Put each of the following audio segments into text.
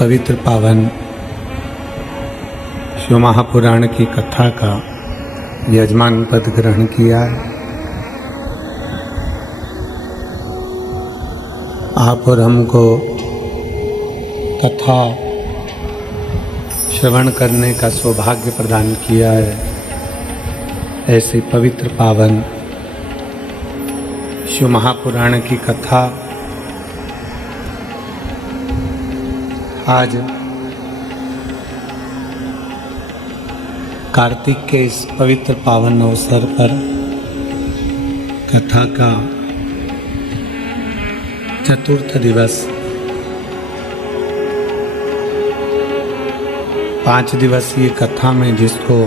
पवित्र पावन शिव महापुराण की कथा का यजमान पद ग्रहण किया है। आप और हमको कथा श्रवण करने का सौभाग्य प्रदान किया है। ऐसे पवित्र पावन शिव महापुराण की कथा आज कार्तिक के इस पवित्र पावन अवसर पर कथा का चतुर्थ दिवस 5 दिवसीय कथा में, जिसको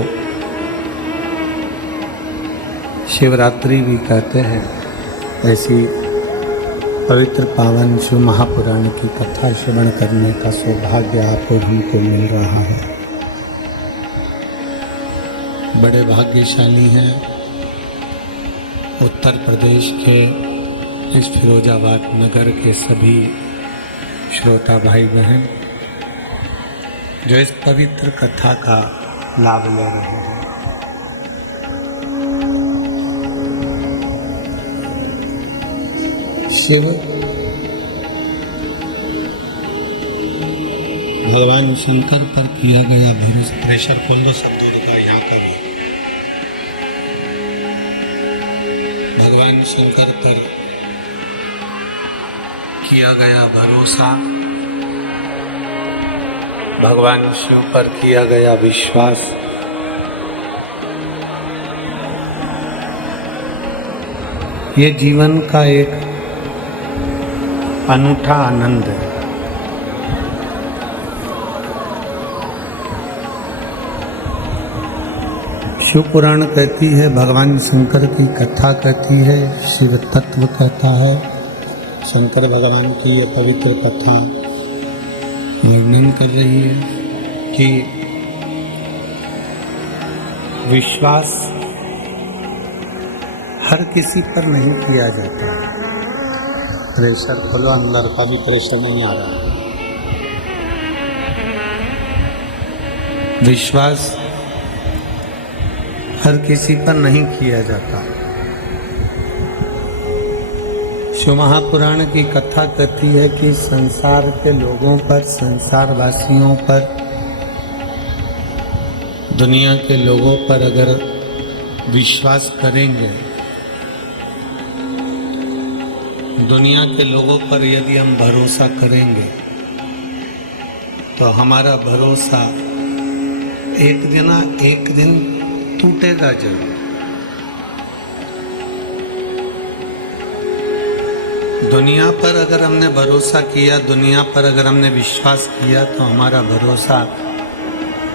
शिवरात्रि भी कहते हैं, ऐसी पवित्र पावन शिव महापुराण की कथा श्रवण करने का सौभाग्य आप और हमको मिल रहा है। बड़े भाग्यशाली हैं उत्तर प्रदेश के इस फिरोजाबाद नगर के सभी श्रोता भाई बहन जो इस पवित्र कथा का लाभ ले रहे हैं। शिव भगवान शंकर पर किया गया भरोसा। प्रेशर खोल दो सब दूर का, यहाँ का भी। भगवान शंकर पर किया गया भरोसा, भगवान शिव पर किया गया विश्वास, ये जीवन का एक अनूठा आनंद है। शिव पुराण कहती है, भगवान शंकर की कथा कहती है, शिव तत्व कहता है। शंकर भगवान की ये पवित्र कथा वर्णन कर रही है कि विश्वास हर किसी पर नहीं किया जाता। प्रेशर खोलो, अंदर का भी प्रेशर नहीं आ रहा। विश्वास हर किसी पर नहीं किया जाता। शिव महापुराण की कथा कहती है कि संसार के लोगों पर, संसार वासियों पर, दुनिया के लोगों पर अगर विश्वास करेंगे, दुनिया के लोगों पर यदि हम भरोसा करेंगे, तो हमारा भरोसा एक दिन टूटेगा जरूर। दुनिया पर अगर हमने भरोसा किया, दुनिया पर अगर हमने विश्वास किया, तो हमारा भरोसा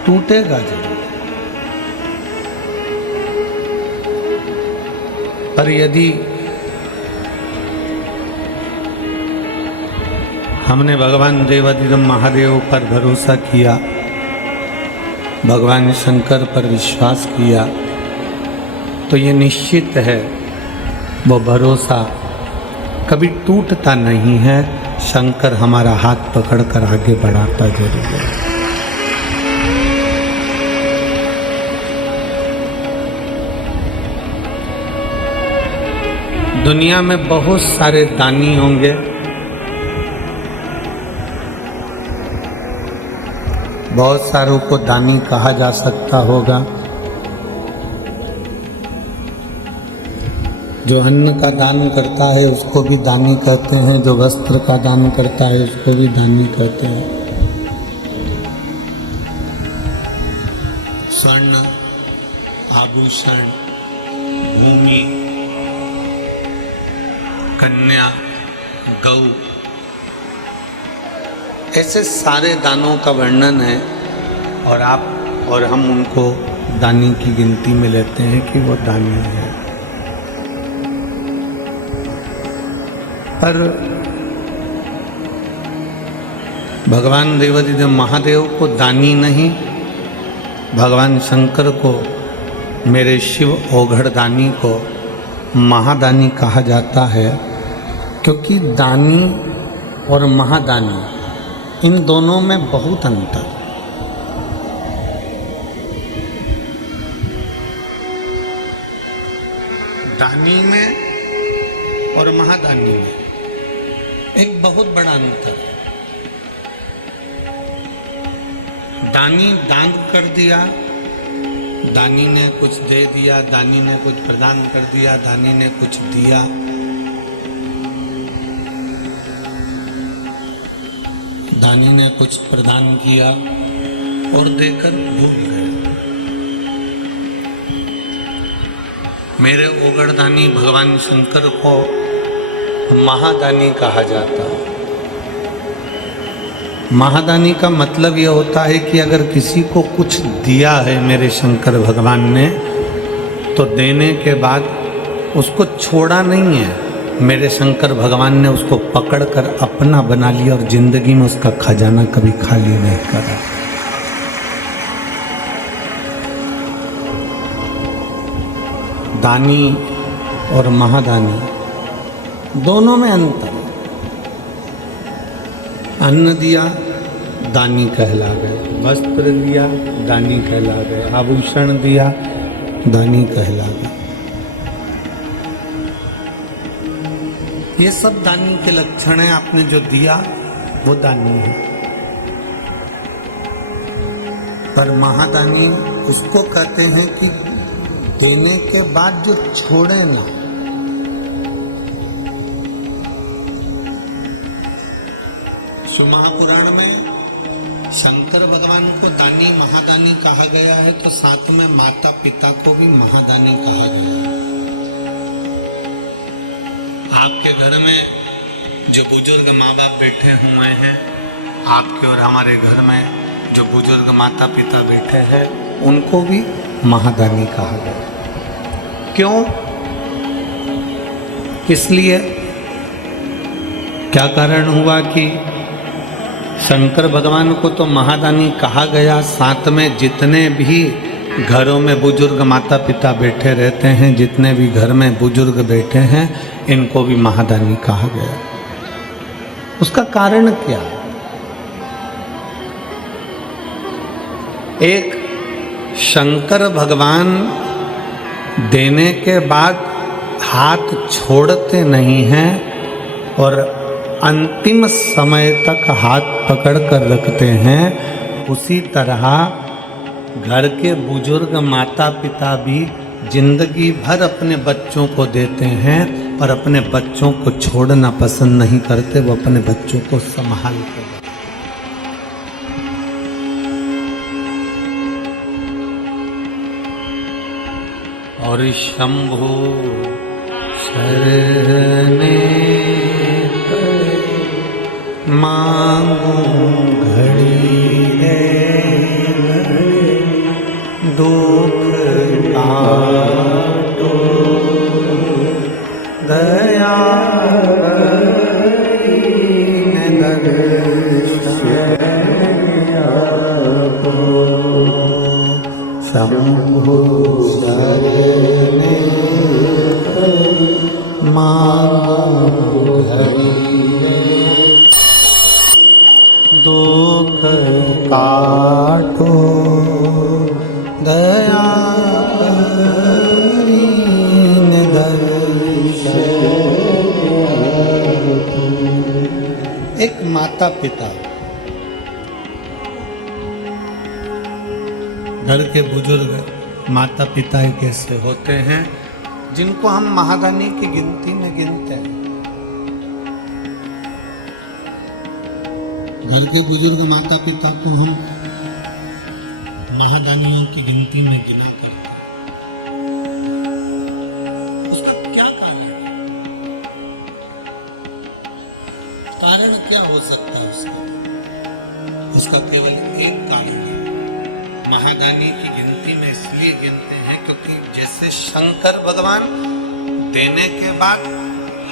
टूटेगा जरूर। पर यदि हमने भगवान देवाधिदेव महादेव पर भरोसा किया, भगवान शंकर पर विश्वास किया, तो ये निश्चित है वो भरोसा कभी टूटता नहीं है। शंकर हमारा हाथ पकड़कर आगे बढ़ाता जरूर है। दुनिया में बहुत सारे दानी होंगे, बहुत सारों को दानी कहा जा सकता होगा। जो अन्न का दान करता है उसको भी दानी कहते हैं, जो वस्त्र का दान करता है उसको भी दानी कहते हैं। स्वर्ण, आभूषण, भूमि, कन्या, गौ, ऐसे सारे दानों का वर्णन है, और आप और हम उनको दानी की गिनती में लेते हैं कि वो दानी है। पर भगवान देवाधिदेव महादेव को दानी नहीं, भगवान शंकर को, मेरे शिव ओघड़ दानी को महादानी कहा जाता है, क्योंकि दानी और महादानी इन दोनों में बहुत अंतर। दानी में और महादानी में एक बहुत बड़ा अंतर है। दानी दान कर दिया, दानी ने कुछ दे दिया, दानी ने कुछ प्रदान कर दिया, दानी ने कुछ दिया। दानी ने कुछ प्रदान किया और देकर भूल गए। मेरे ओगरदानी भगवान शंकर को महादानी कहा जाता है। महादानी का मतलब यह होता है कि अगर किसी को कुछ दिया है मेरे शंकर भगवान ने, तो देने के बाद उसको छोड़ा नहीं है। मेरे शंकर भगवान ने उसको पकड़कर अपना बना लिया और जिंदगी में उसका खजाना कभी खाली नहीं करा। दानी और महादानी दोनों में अंतर। अन्न दिया दानी कहला गए, वस्त्र दिया दानी कहला गए, आभूषण दिया दानी कहला गए। ये सब दानी के लक्षण हैं। आपने जो दिया वो दानी है। पर महादानी उसको कहते हैं कि देने के बाद जो छोड़े ना। महापुराण में शंकर भगवान को दानी महादानी कहा गया है, तो साथ में माता पिता को भी महादानी कहा गया है। आपके घर में जो बुजुर्ग माँ बाप बैठे हुए हैं, आपके और हमारे घर में जो बुजुर्ग माता पिता बैठे हैं, उनको भी महादानी कहा गया। क्यों? इसलिए क्या कारण हुआ कि शंकर भगवान को तो महादानी कहा गया, साथ में जितने भी घरों में बुजुर्ग माता पिता बैठे रहते हैं, जितने भी घर में बुजुर्ग बैठे हैं, इनको भी महादानी कहा गया। उसका कारण क्या? एक, शंकर भगवान देने के बाद हाथ छोड़ते नहीं हैं और अंतिम समय तक हाथ पकड़ कर रखते हैं। उसी तरह घर के बुजुर्ग माता पिता भी जिंदगी भर अपने बच्चों को देते हैं और अपने बच्चों को छोड़ना पसंद नहीं करते। वो अपने बच्चों को संभाल कर और शंभु शरणे मांगू घड़ी है दुख काटो दया शंभु शरणे मांगू घड़ी दुख काटो दया एक माता पिता, घर के बुजुर्ग माता पिता एक ऐसे होते हैं जिनको हम महादानी की गिनती में गिनते हैं। घर के बुजुर्ग माता पिता को हम महादानियों की गिनती में गिना करते हैं। उसका क्या कारण है? कारण क्या हो सकता है उसका केवल एक कारण है। महादानी की गिनती में इसलिए गिनते हैं क्योंकि जैसे शंकर भगवान देने के बाद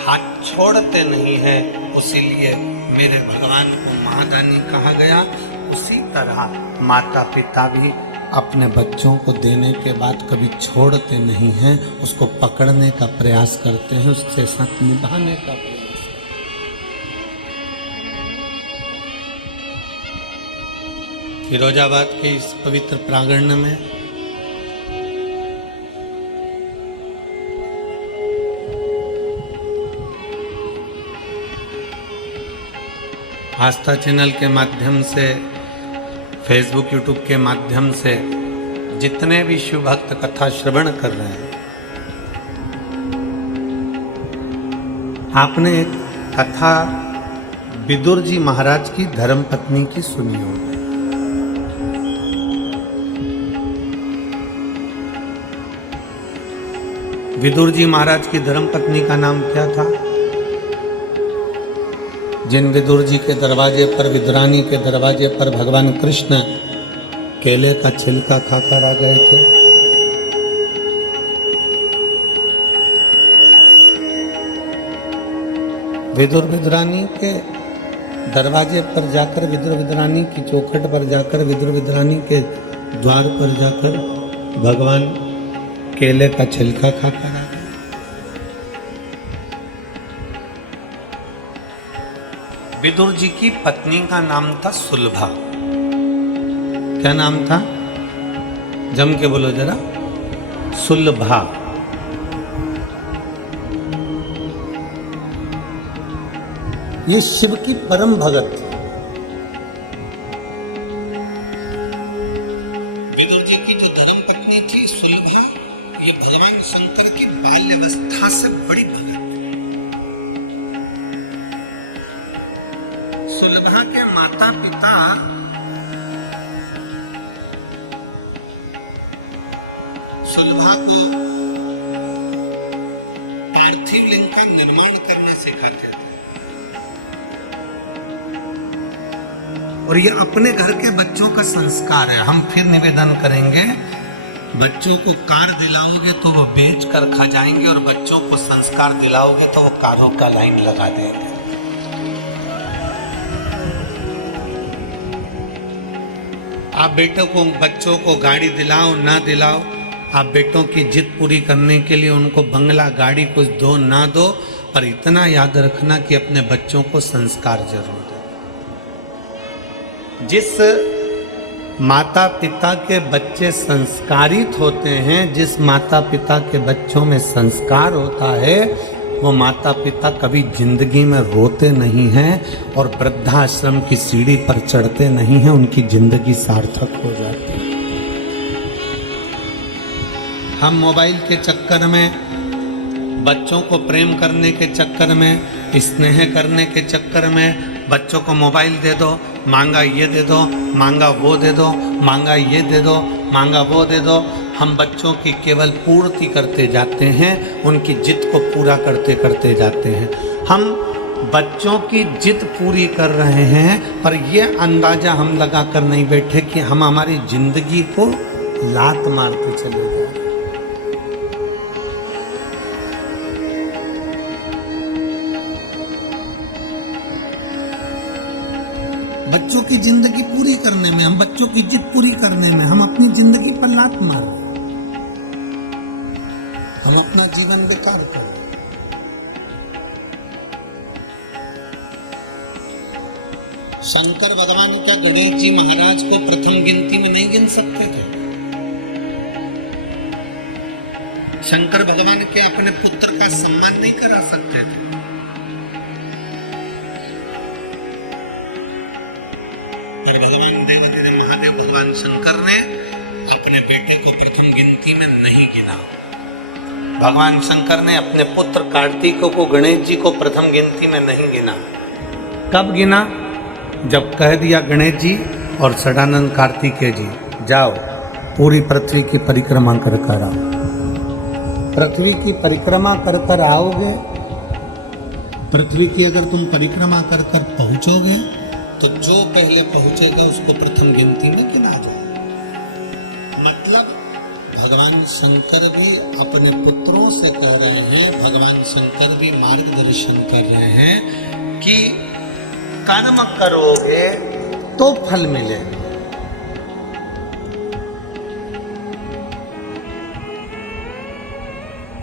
हाथ छोड़ते नहीं है, उसीलिए मेरे भगवान को महादानी कहा गया। उसी तरह माता पिता भी अपने बच्चों को देने के बाद कभी छोड़ते नहीं हैं, उसको पकड़ने का प्रयास करते हैं, उसके साथ निभाने का प्रयास। फिरोजाबाद के इस पवित्र प्रांगण में आस्था चैनल के माध्यम से, फेसबुक यूट्यूब के माध्यम से जितने भी शिव भक्त कथा श्रवण कर रहे हैं, आपने एक कथा विदुर जी महाराज की धर्मपत्नी की सुनी होगी। विदुर जी महाराज की धर्मपत्नी का नाम क्या था? जिन विदुर जी के दरवाजे पर, विदुरानी के दरवाजे पर भगवान कृष्ण केले का छिलका खाकर आ गए थे। विदुर विदुरानी के दरवाजे पर जाकर, विदुर विदुरानी की चौखट पर जाकर, विदुर विदुरानी के द्वार पर जाकर भगवान केले का छिलका खाकर आ गए। विदुर जी की पत्नी का नाम था सुलभा। क्या नाम था? जम के बोलो जरा। सुलभा। ये शिव की परम भगत थी। विदुर जी की जो धर्म पत्नी थी सुलभा, ये भगवान शंकर की बाल्यावस्था से बड़ी भगत थी। सुलभा के माता पिता सुलभा को पार्थिव लिंग का निर्माण करने सिखाते थे और ये अपने घर के बच्चों का संस्कार है। हम फिर निवेदन करेंगे, बच्चों को कार दिलाओगे तो वो बेच कर खा जाएंगे और बच्चों को संस्कार दिलाओगे तो वो कारों का लाइन लगा देंगे। आप बेटों को, बच्चों को गाड़ी दिलाओ ना दिलाओ, आप बेटों की जिद पूरी करने के लिए उनको बंगला, गाड़ी कुछ दो ना दो, पर इतना याद रखना कि अपने बच्चों को संस्कार जरूर दो। जिस माता पिता के बच्चे संस्कारित होते हैं, जिस माता पिता के बच्चों में संस्कार होता है, वो माता पिता कभी जिंदगी में रोते नहीं हैं और वृद्धाश्रम की सीढ़ी पर चढ़ते नहीं हैं। उनकी जिंदगी सार्थक हो जाती है। हम मोबाइल के चक्कर में, बच्चों को प्रेम करने के चक्कर में, स्नेह करने के चक्कर में बच्चों को मोबाइल दे दो, मांगा ये दे दो, मांगा वो दे दो, मांगा ये दे दो, मांगा वो दे दो। हम बच्चों की केवल पूर्ति करते जाते हैं, उनकी जिद को पूरा करते करते जाते हैं। हम बच्चों की जिद पूरी कर रहे हैं, पर यह अंदाजा हम लगा कर नहीं बैठे कि हम हमारी जिंदगी को लात मारते चले गए। बच्चों की जिंदगी पूरी करने में, हम बच्चों की जिद पूरी करने में हम अपनी जिंदगी पर लात मार रहे हैं। हम अपना जीवन बेकार कर रहे हैं। शंकर भगवान क्या गणेश जी महाराज को प्रथम गिनती में नहीं गिन सकते थे? शंकर भगवान के अपने पुत्र का सम्मान नहीं करा सकते थे? पर भगवान देवाधिदेव महादेव भगवान शंकर ने अपने बेटे को प्रथम गिनती में नहीं गिना। भगवान शंकर ने अपने पुत्र कार्तिक को, गणेश जी को प्रथम गिनती में नहीं गिना। कब गिना? जब कह दिया गणेश जी और सदानंद कार्तिकेय जी, जाओ पूरी पृथ्वी की परिक्रमा कर कर आओ। पृथ्वी की परिक्रमा कर कर आओगे, पृथ्वी की अगर तुम परिक्रमा कर कर पहुंचोगे तो जो पहले पहुंचेगा उसको प्रथम गिनती में गिना जाए। मतलब भगवान शंकर भी अपने पुत्रों से कह रहे हैं, भगवान शंकर भी मार्गदर्शन कर रहे हैं कि कर्म करोगे तो फल मिलेगा।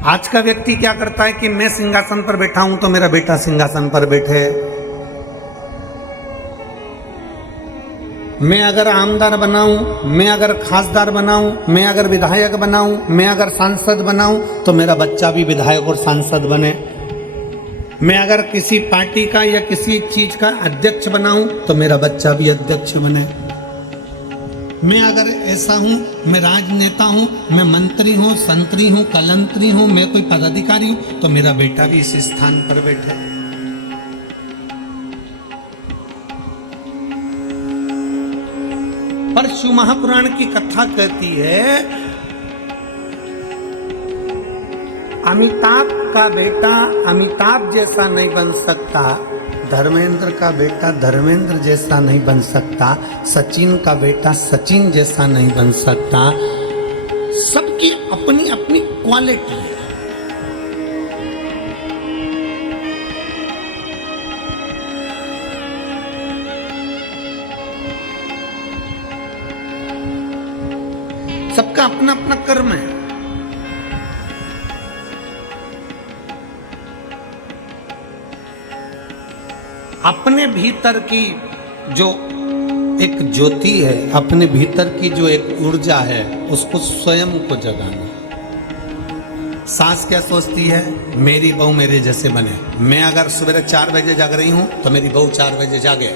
आज का व्यक्ति क्या करता है कि मैं सिंहासन पर बैठा हूं तो मेरा बेटा सिंहासन पर बैठे, मैं अगर आमदार बनाऊं, मैं अगर खासदार बनाऊं, मैं अगर विधायक बनाऊं, मैं अगर सांसद बनाऊं, तो मेरा बच्चा भी विधायक और सांसद बने। मैं अगर किसी पार्टी का या किसी चीज का अध्यक्ष बनाऊं, तो मेरा बच्चा भी अध्यक्ष बने। मैं अगर ऐसा हूं, मैं राजनेता हूं, मैं मंत्री हूं, संतरी हूं, कलंतरी हूं, मैं कोई पदाधिकारी हूं, तो मेरा बेटा भी इस स्थान पर बैठे। पर शिव महापुराण की कथा कहती है, अमिताभ का बेटा अमिताभ जैसा नहीं बन सकता, धर्मेंद्र का बेटा धर्मेंद्र जैसा नहीं बन सकता, सचिन का बेटा सचिन जैसा नहीं बन सकता। सबकी अपनी अपनी क्वालिटी है। सबका अपना अपना कर्म है। अपने भीतर की जो एक ज्योति है, अपने भीतर की जो एक ऊर्जा है, उसको स्वयं को जगाना। सास क्या सोचती है, मेरी बहू मेरे जैसे बने। मैं अगर सुबह 4 बजे जाग रही हूं तो मेरी बहू 4 बजे जागे।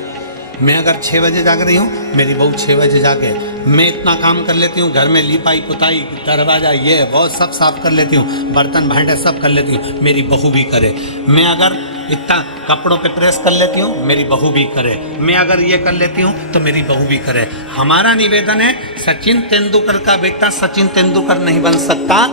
मैं अगर 6 बजे जाग रही हूँ, मेरी बहू 6 बजे जागे। मैं इतना काम कर लेती हूँ, घर में लिपाई पुताई दरवाजा ये वो सब साफ कर लेती हूँ, बर्तन भांडे सब कर लेती हूँ, मेरी बहू भी करे। मैं अगर इतना कपड़ों पे प्रेस कर लेती हूँ, मेरी बहू भी करे। मैं अगर ये कर लेती हूँ तो मेरी बहू भी करे। हमारा निवेदन है, सचिन तेंदुलकर का बेटा सचिन तेंदुलकर नहीं बन सकता।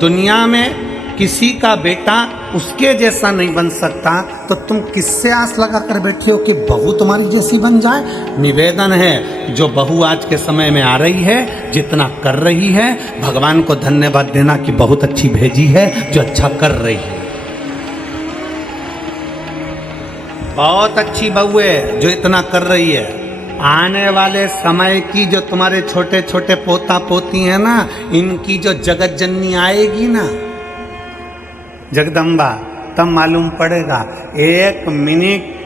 दुनिया में किसी का बेटा उसके जैसा नहीं बन सकता, तो तुम किससे आस लगा कर बैठे हो कि बहू तुम्हारी जैसी बन जाए। निवेदन है, जो बहू आज के समय में आ रही है, जितना कर रही है, भगवान को धन्यवाद देना कि बहुत अच्छी भेजी है, जो अच्छा कर रही है। बहुत अच्छी बहू है जो इतना कर रही है। आने वाले समय की जो तुम्हारे छोटे छोटे पोता पोती है ना, इनकी जो जगत जननी आएगी ना, जगदम्बा, तब मालूम पड़ेगा। 1 मिनट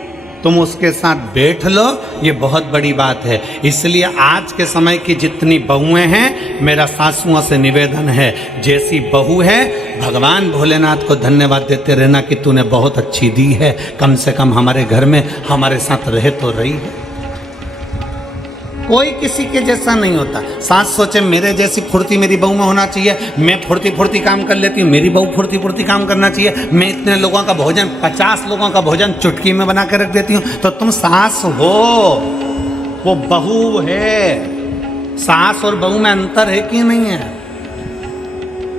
तुम उसके साथ बैठ लो, ये बहुत बड़ी बात है। इसलिए आज के समय की जितनी बहुएं हैं, मेरा सासुओं से निवेदन है, जैसी बहू है भगवान भोलेनाथ को धन्यवाद देते रहना कि तूने बहुत अच्छी दी है। कम से कम हमारे घर में हमारे साथ रहे तो रही है। कोई किसी के जैसा नहीं होता। सास सोचे मेरे जैसी फुर्ती मेरी बहू में होना चाहिए, मैं फुर्ती फुर्ती काम कर लेती हूँ, मेरी बहू फुर्ती फुर्ती काम करना चाहिए। मैं इतने लोगों का भोजन, 50 लोगों का भोजन चुटकी में बना के रख देती हूँ। तो तुम सास हो, वो बहू है। सास और बहू में अंतर है कि नहीं है?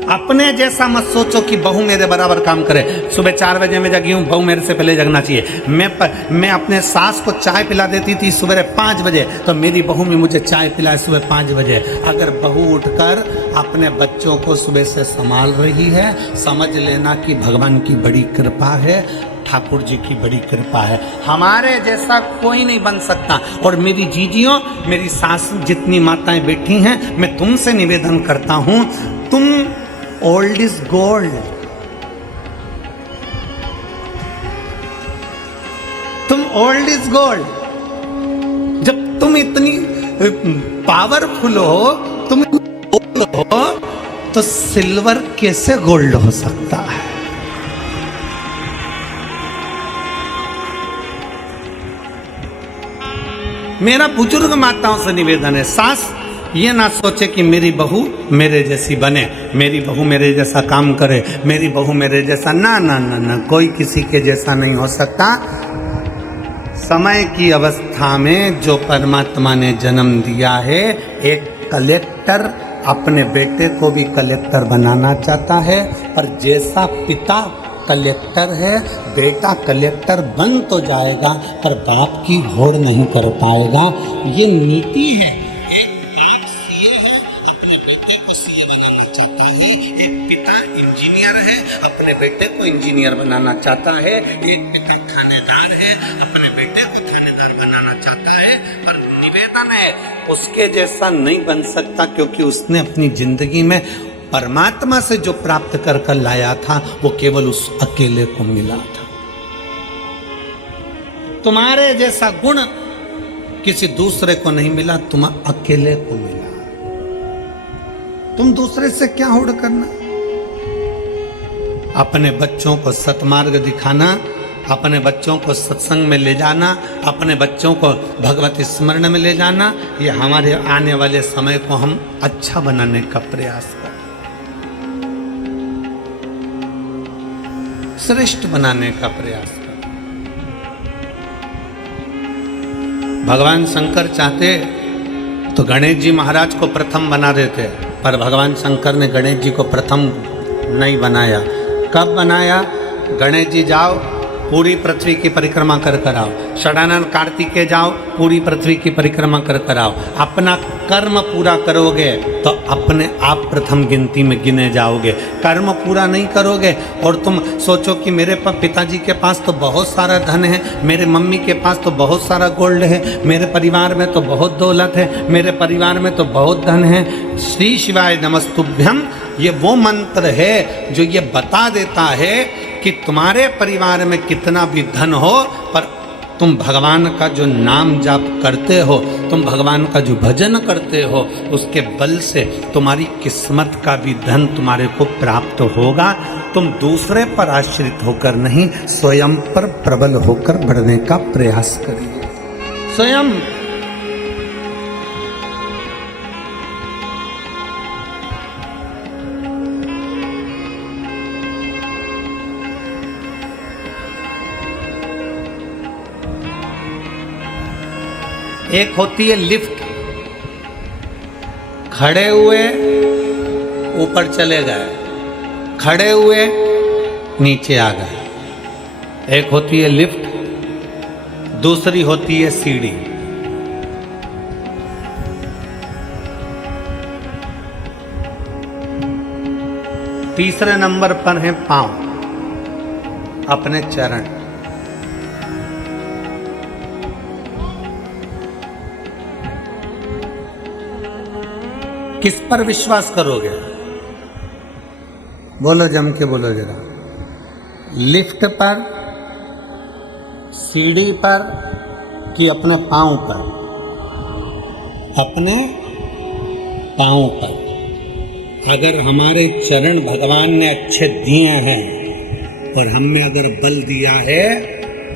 अपने जैसा मत सोचो कि बहू मेरे बराबर काम करे। सुबह 4 बजे में जगी हूँ, बहू मेरे से पहले जगना चाहिए। मैं अपने सास को चाय पिला देती थी सुबह 5 बजे, तो मेरी बहू भी मुझे चाय पिलाए सुबह 5 बजे। अगर बहू उठकर अपने बच्चों को सुबह से संभाल रही है, समझ लेना कि भगवान की बड़ी कृपा है, ठाकुर जी की बड़ी कृपा है। हमारे जैसा कोई नहीं बन सकता। और मेरी जीजियों, मेरी सास जितनी माताएं बैठी हैं, मैं तुमसे निवेदन करता हूँ, तुम ओल्ड इज गोल्ड। तुम ओल्ड इज गोल्ड। जब तुम इतनी पावरफुल हो, तुम गोल्ड हो, तो सिल्वर कैसे गोल्ड हो सकता है? मेरा बुजुर्ग माताओं से निवेदन है, सास ये ना सोचे कि मेरी बहू मेरे जैसी बने, मेरी बहू मेरे जैसा काम करे, मेरी बहू मेरे जैसा, ना ना ना ना, कोई किसी के जैसा नहीं हो सकता। समय की अवस्था में जो परमात्मा ने जन्म दिया है, एक कलेक्टर अपने बेटे को भी कलेक्टर बनाना चाहता है, पर जैसा पिता कलेक्टर है, बेटा कलेक्टर बन तो जाएगा पर बाप की होड़ नहीं कर पाएगा। ये नीति है। एक बाप सीए है, अपने बेटे को सीए बनाना चाहता है। एक पिता इंजीनियर है, अपने बेटे को इंजीनियर बनाना चाहता है। एक पिता थानेदार है, अपने बेटे को थानेदार बनाना चाहता है। पर निवेदन है, उसके जैसा नहीं बन सकता, क्योंकि उसने अपनी जिंदगी में परमात्मा से जो प्राप्त कर लाया था, वो केवल उस अकेले को मिला था। तुम्हारे जैसा गुण किसी दूसरे को नहीं मिला, तुम अकेले को मिला। तुम दूसरे से क्या होड़ करना? अपने बच्चों को सतमार्ग दिखाना, अपने बच्चों को सत्संग में ले जाना, अपने बच्चों को भगवत स्मरण में ले जाना, ये हमारे आने वाले समय को हम अच्छा बनाने का प्रयास करें, श्रेष्ठ बनाने का प्रयास करें। भगवान शंकर चाहते तो गणेश जी महाराज को प्रथम बना देते, पर भगवान शंकर ने गणेश जी को प्रथम नहीं बनाया। कब बनाया? गणेश जी जाओ पूरी पृथ्वी की परिक्रमा कर कर आओ, षडानन कार्तिकेय जाओ पूरी पृथ्वी की परिक्रमा कर कर आओ। अपना कर्म पूरा करोगे तो अपने आप प्रथम गिनती में गिने जाओगे। कर्म पूरा नहीं करोगे और तुम सोचो कि मेरे पिताजी के पास तो बहुत सारा धन है, मेरे मम्मी के पास तो बहुत सारा गोल्ड है, मेरे परिवार में तो बहुत दौलत है, मेरे परिवार में तो बहुत धन है। श्री शिवाय नमस्तुभ्यम ये वो मंत्र है जो ये बता देता है कि तुम्हारे परिवार में कितना भी धन हो, पर तुम भगवान का जो नाम जाप करते हो, तुम भगवान का जो भजन करते हो, उसके बल से तुम्हारी किस्मत का भी धन तुम्हारे को प्राप्त होगा। तुम दूसरे पर आश्रित होकर नहीं, स्वयं पर प्रबल होकर बढ़ने का प्रयास करिए। स्वयं एक होती है लिफ्ट, खड़े हुए ऊपर चले गए, खड़े हुए नीचे आ गए। एक होती है लिफ्ट, दूसरी होती है सीढ़ी। तीसरे नंबर पर है पांव, अपने चरण। किस पर विश्वास करोगे? बोलो, जम के बोलो जरा। लिफ्ट पर, सीढ़ी पर कि अपने पांव पर? अपने पांव पर। अगर हमारे चरण भगवान ने अच्छे दिए हैं और हमने अगर बल दिया है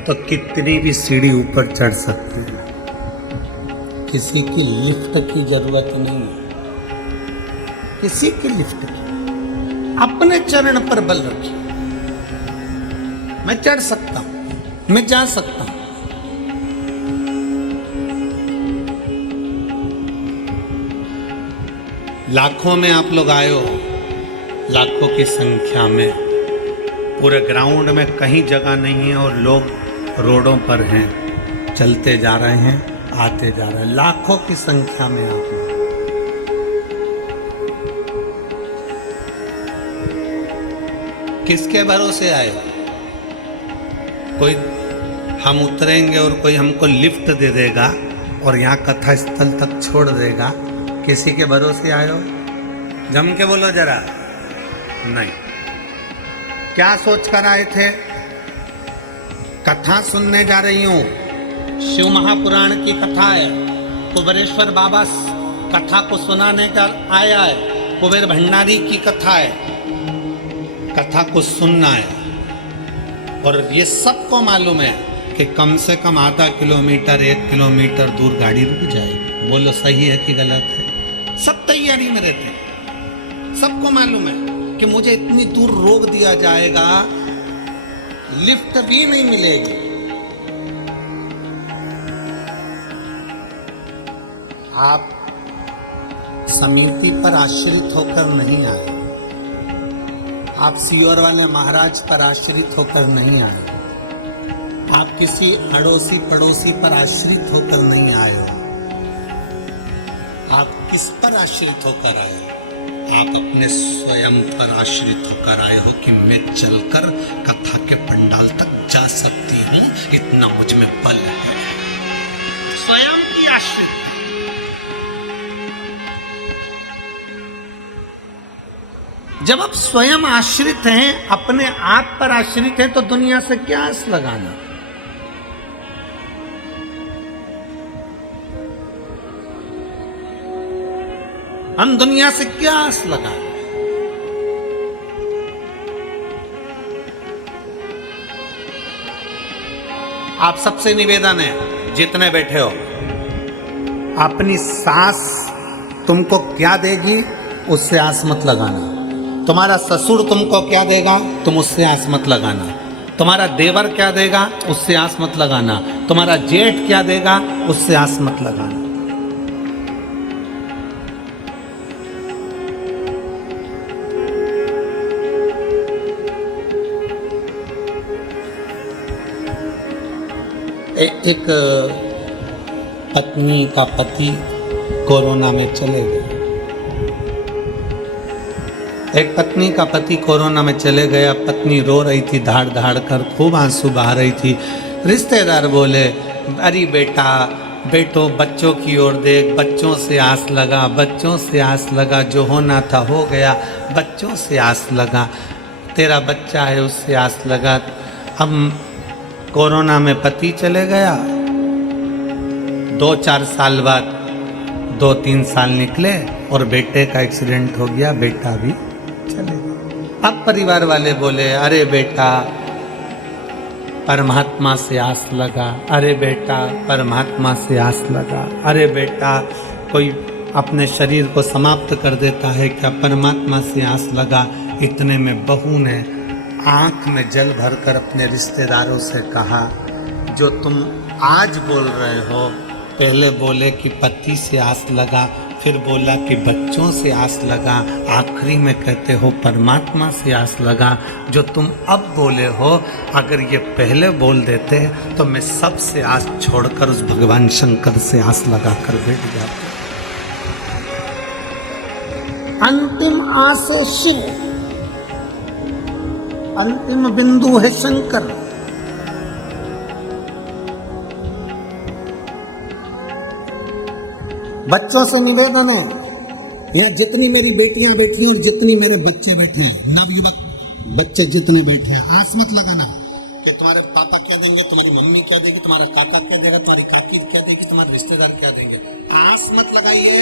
तो कितनी भी सीढ़ी ऊपर चढ़ सकती है। किसी की लिफ्ट की जरूरत नहीं है, किसी की लिफ्ट की। अपने चरण पर बल रखिए। मैं चढ़ सकता हूं, मैं जा सकता हूं। लाखों में आप लोग आए हो, लाखों की संख्या में, पूरे ग्राउंड में कहीं जगह नहीं है और लोग रोडों पर हैं, चलते जा रहे हैं, आते जा रहे हैं, लाखों की संख्या में आप लोग। किसके भरोसे आए? कोई हम उतरेंगे और कोई हमको लिफ्ट दे देगा और यहाँ कथा स्थल तक छोड़ देगा। किसी के भरोसे आए हो? जम के बोलो जरा। नहीं। क्या सोच कर आए थे? कथा सुनने जा रही हूं, शिव महापुराण की कथा है, कुबेरेश्वर बाबा कथा को सुनाने का आया है, कुबेर भंडारी की कथा है, कथा को सुनना है। और ये सबको मालूम है कि कम से कम आधा किलोमीटर 1 किलोमीटर दूर गाड़ी रुक जाएगी। बोलो सही है कि गलत है? सब तैयारी में रहते हैं, सबको मालूम है कि मुझे इतनी दूर रोक दिया जाएगा, लिफ्ट भी नहीं मिलेगी। आप समिति पर आश्रित होकर नहीं आए, आप सीहोर वाले महाराज पर आश्रित होकर नहीं आए, आप किसी अड़ोसी पड़ोसी पर आश्रित होकर नहीं आए हो। आप किस पर आश्रित होकर आए हो? आप अपने स्वयं पर आश्रित होकर आए हो कि मैं चलकर कथा के पंडाल तक जा सकती हूँ, इतना मुझ में बल है। स्वयं की आश्रित। जब आप स्वयं आश्रित हैं, अपने आप पर आश्रित हैं, तो दुनिया से क्या आस लगाना? हम दुनिया से क्या आस लगा। आप सबसे निवेदन है, जितने बैठे हो, अपनी सास तुमको क्या देगी उससे आस मत लगाना। तुम्हारा ससुर तुमको क्या देगा तुम उससे आस मत लगाना। तुम्हारा देवर क्या देगा उससे आस मत लगाना। तुम्हारा जेठ क्या देगा उससे आस मत लगाना। एक पत्नी का पति कोरोना में चले गए। एक पत्नी का पति कोरोना में चले गया। पत्नी रो रही थी, धाड़ धाड़ कर खूब आंसू बहा रही थी। रिश्तेदार बोले, अरे बेटा, बेटो बच्चों की ओर देख, बच्चों से आस लगा, बच्चों से आस लगा, जो होना था हो गया, बच्चों से आस लगा, तेरा बच्चा है उससे आस लगा। हम कोरोना में पति चले गया, 2-4 साल बाद 2-3 साल निकले और बेटे का एक्सीडेंट हो गया, बेटा भी चले गया। अब परिवार वाले बोले, अरे बेटा परमात्मा से आस लगा, अरे बेटा परमात्मा से आस लगा, अरे बेटा कोई अपने शरीर को समाप्त कर देता है क्या, परमात्मा से आस लगा। इतने में बहू ने आंख में जल भरकर अपने रिश्तेदारों से कहा, जो तुम आज बोल रहे हो, पहले बोले कि पति से आस लगा, फिर बोला कि बच्चों से आस लगा, आखिरी में कहते हो परमात्मा से आस लगा। जो तुम अब बोले हो, अगर ये पहले बोल देते तो मैं सबसे आस छोड़कर उस भगवान शंकर से आस लगा कर बैठ जाता। अंतिम आस है शिव, अंतिम बिंदु है शंकर। बच्चों से निवेदन है, यहाँ जितनी मेरी बेटियां बैठी हैं और जितनी मेरे बच्चे बैठे हैं, नवयुवक बच्चे जितने बैठे हैं, आस मत लगाना कि तुम्हारे पापा क्या देंगे, तुम्हारी मम्मी क्या देगी, तुम्हारा काका क्या देगा, तुम्हारी काकी क्या देगी, तुम्हारे रिश्तेदार क्या देंगे। आस मत लगाइए।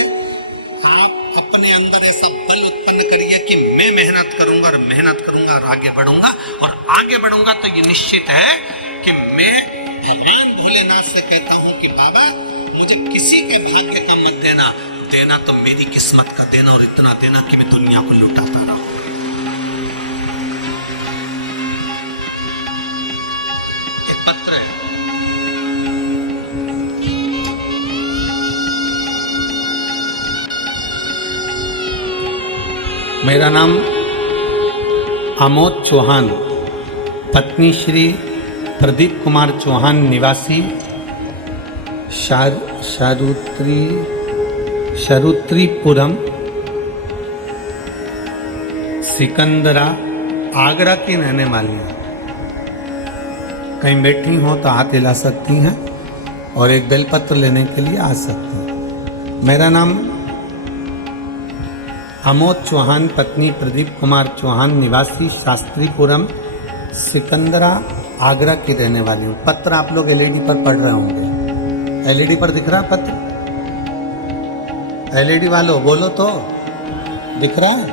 आप अपने अंदर ऐसा बल उत्पन्न करिए कि मैं मेहनत करूंगा और मेहनत करूंगा और आगे बढ़ूंगा, और आगे बढ़ूंगा तो ये निश्चित है कि मैं भगवान भोलेनाथ से कहता हूं कि बाबा मुझे किसी के भाग्य का मत देना, देना तो मेरी किस्मत का देना, और इतना देना कि मैं दुनिया को लुटाता रहूं। एक पत्र है, मेरा नाम आमोद चौहान, पत्नी श्री प्रदीप कुमार चौहान, निवासी शारुत्रीपुरम, सिकंदरा, आगरा की रहने वाली हैं। कहीं बैठी हो तो हाथ हिला सकती हैं और एक बेलपत्र लेने के लिए आ सकती हैं। मेरा नाम आमोद चौहान, पत्नी प्रदीप कुमार चौहान, निवासी शास्त्रीपुरम, सिकंदरा, आगरा की रहने वाली हूँ। पत्र आप लोग एलईडी पर पढ़ रहे होंगे। एलईडी पर दिख रहा पत्र? एलईडी वालों बोलो तो, दिख रहा है?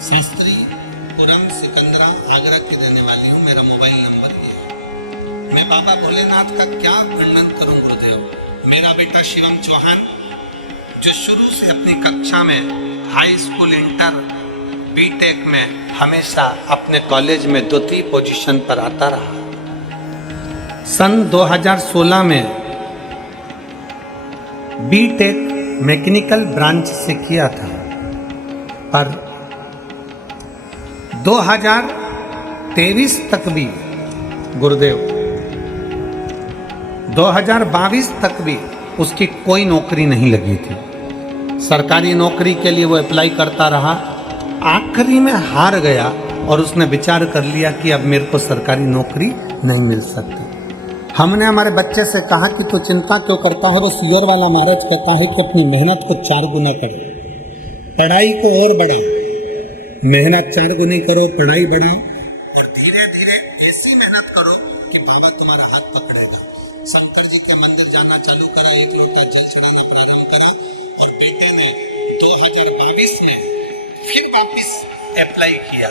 शास्त्रीपुरम, सिकंदरा, आगरा की रहने वाली हूँ। मेरा मोबाइल नंबर ये है। मैं बाबा भोलेनाथ का क्या वर्णन करूं गुरुदेव। मेरा बेटा शिवम चौहान, जो शुरू से अपनी कक्षा में, हाई स्कूल, इंटर, बीटेक में हमेशा अपने कॉलेज में 2री पोजीशन पर आता रहा। सन 2016 में बीटेक मैकेनिकल ब्रांच से किया था, पर 2023 तक भी गुरुदेव, 2022 तक भी उसकी कोई नौकरी नहीं लगी थी। सरकारी नौकरी के लिए वो अप्लाई करता रहा, आखिरी में हार गया और उसने विचार कर लिया कि अब मेरे को सरकारी नौकरी नहीं मिल सकती। हमने हमारे बच्चे से कहा कि तू चिंता क्यों करता है, उस योर वाला महाराज कहता है कि अपनी मेहनत को 4 गुना करो, पढ़ाई को और बढ़ाओ, मेहनत 4 गुनी करो, पढ़ाई बढ़ाओ, और धीरे धीरे ऐसी मेहनत करो कि बाबा तुम्हारा हाथ पकड़ेगा। शंकर जी के मंदिर जाना चालू करा, 1 लोटा जल चढ़ाना प्रारंभ करा, और बेटे ने 2022 में फिर वापस अप्लाई किया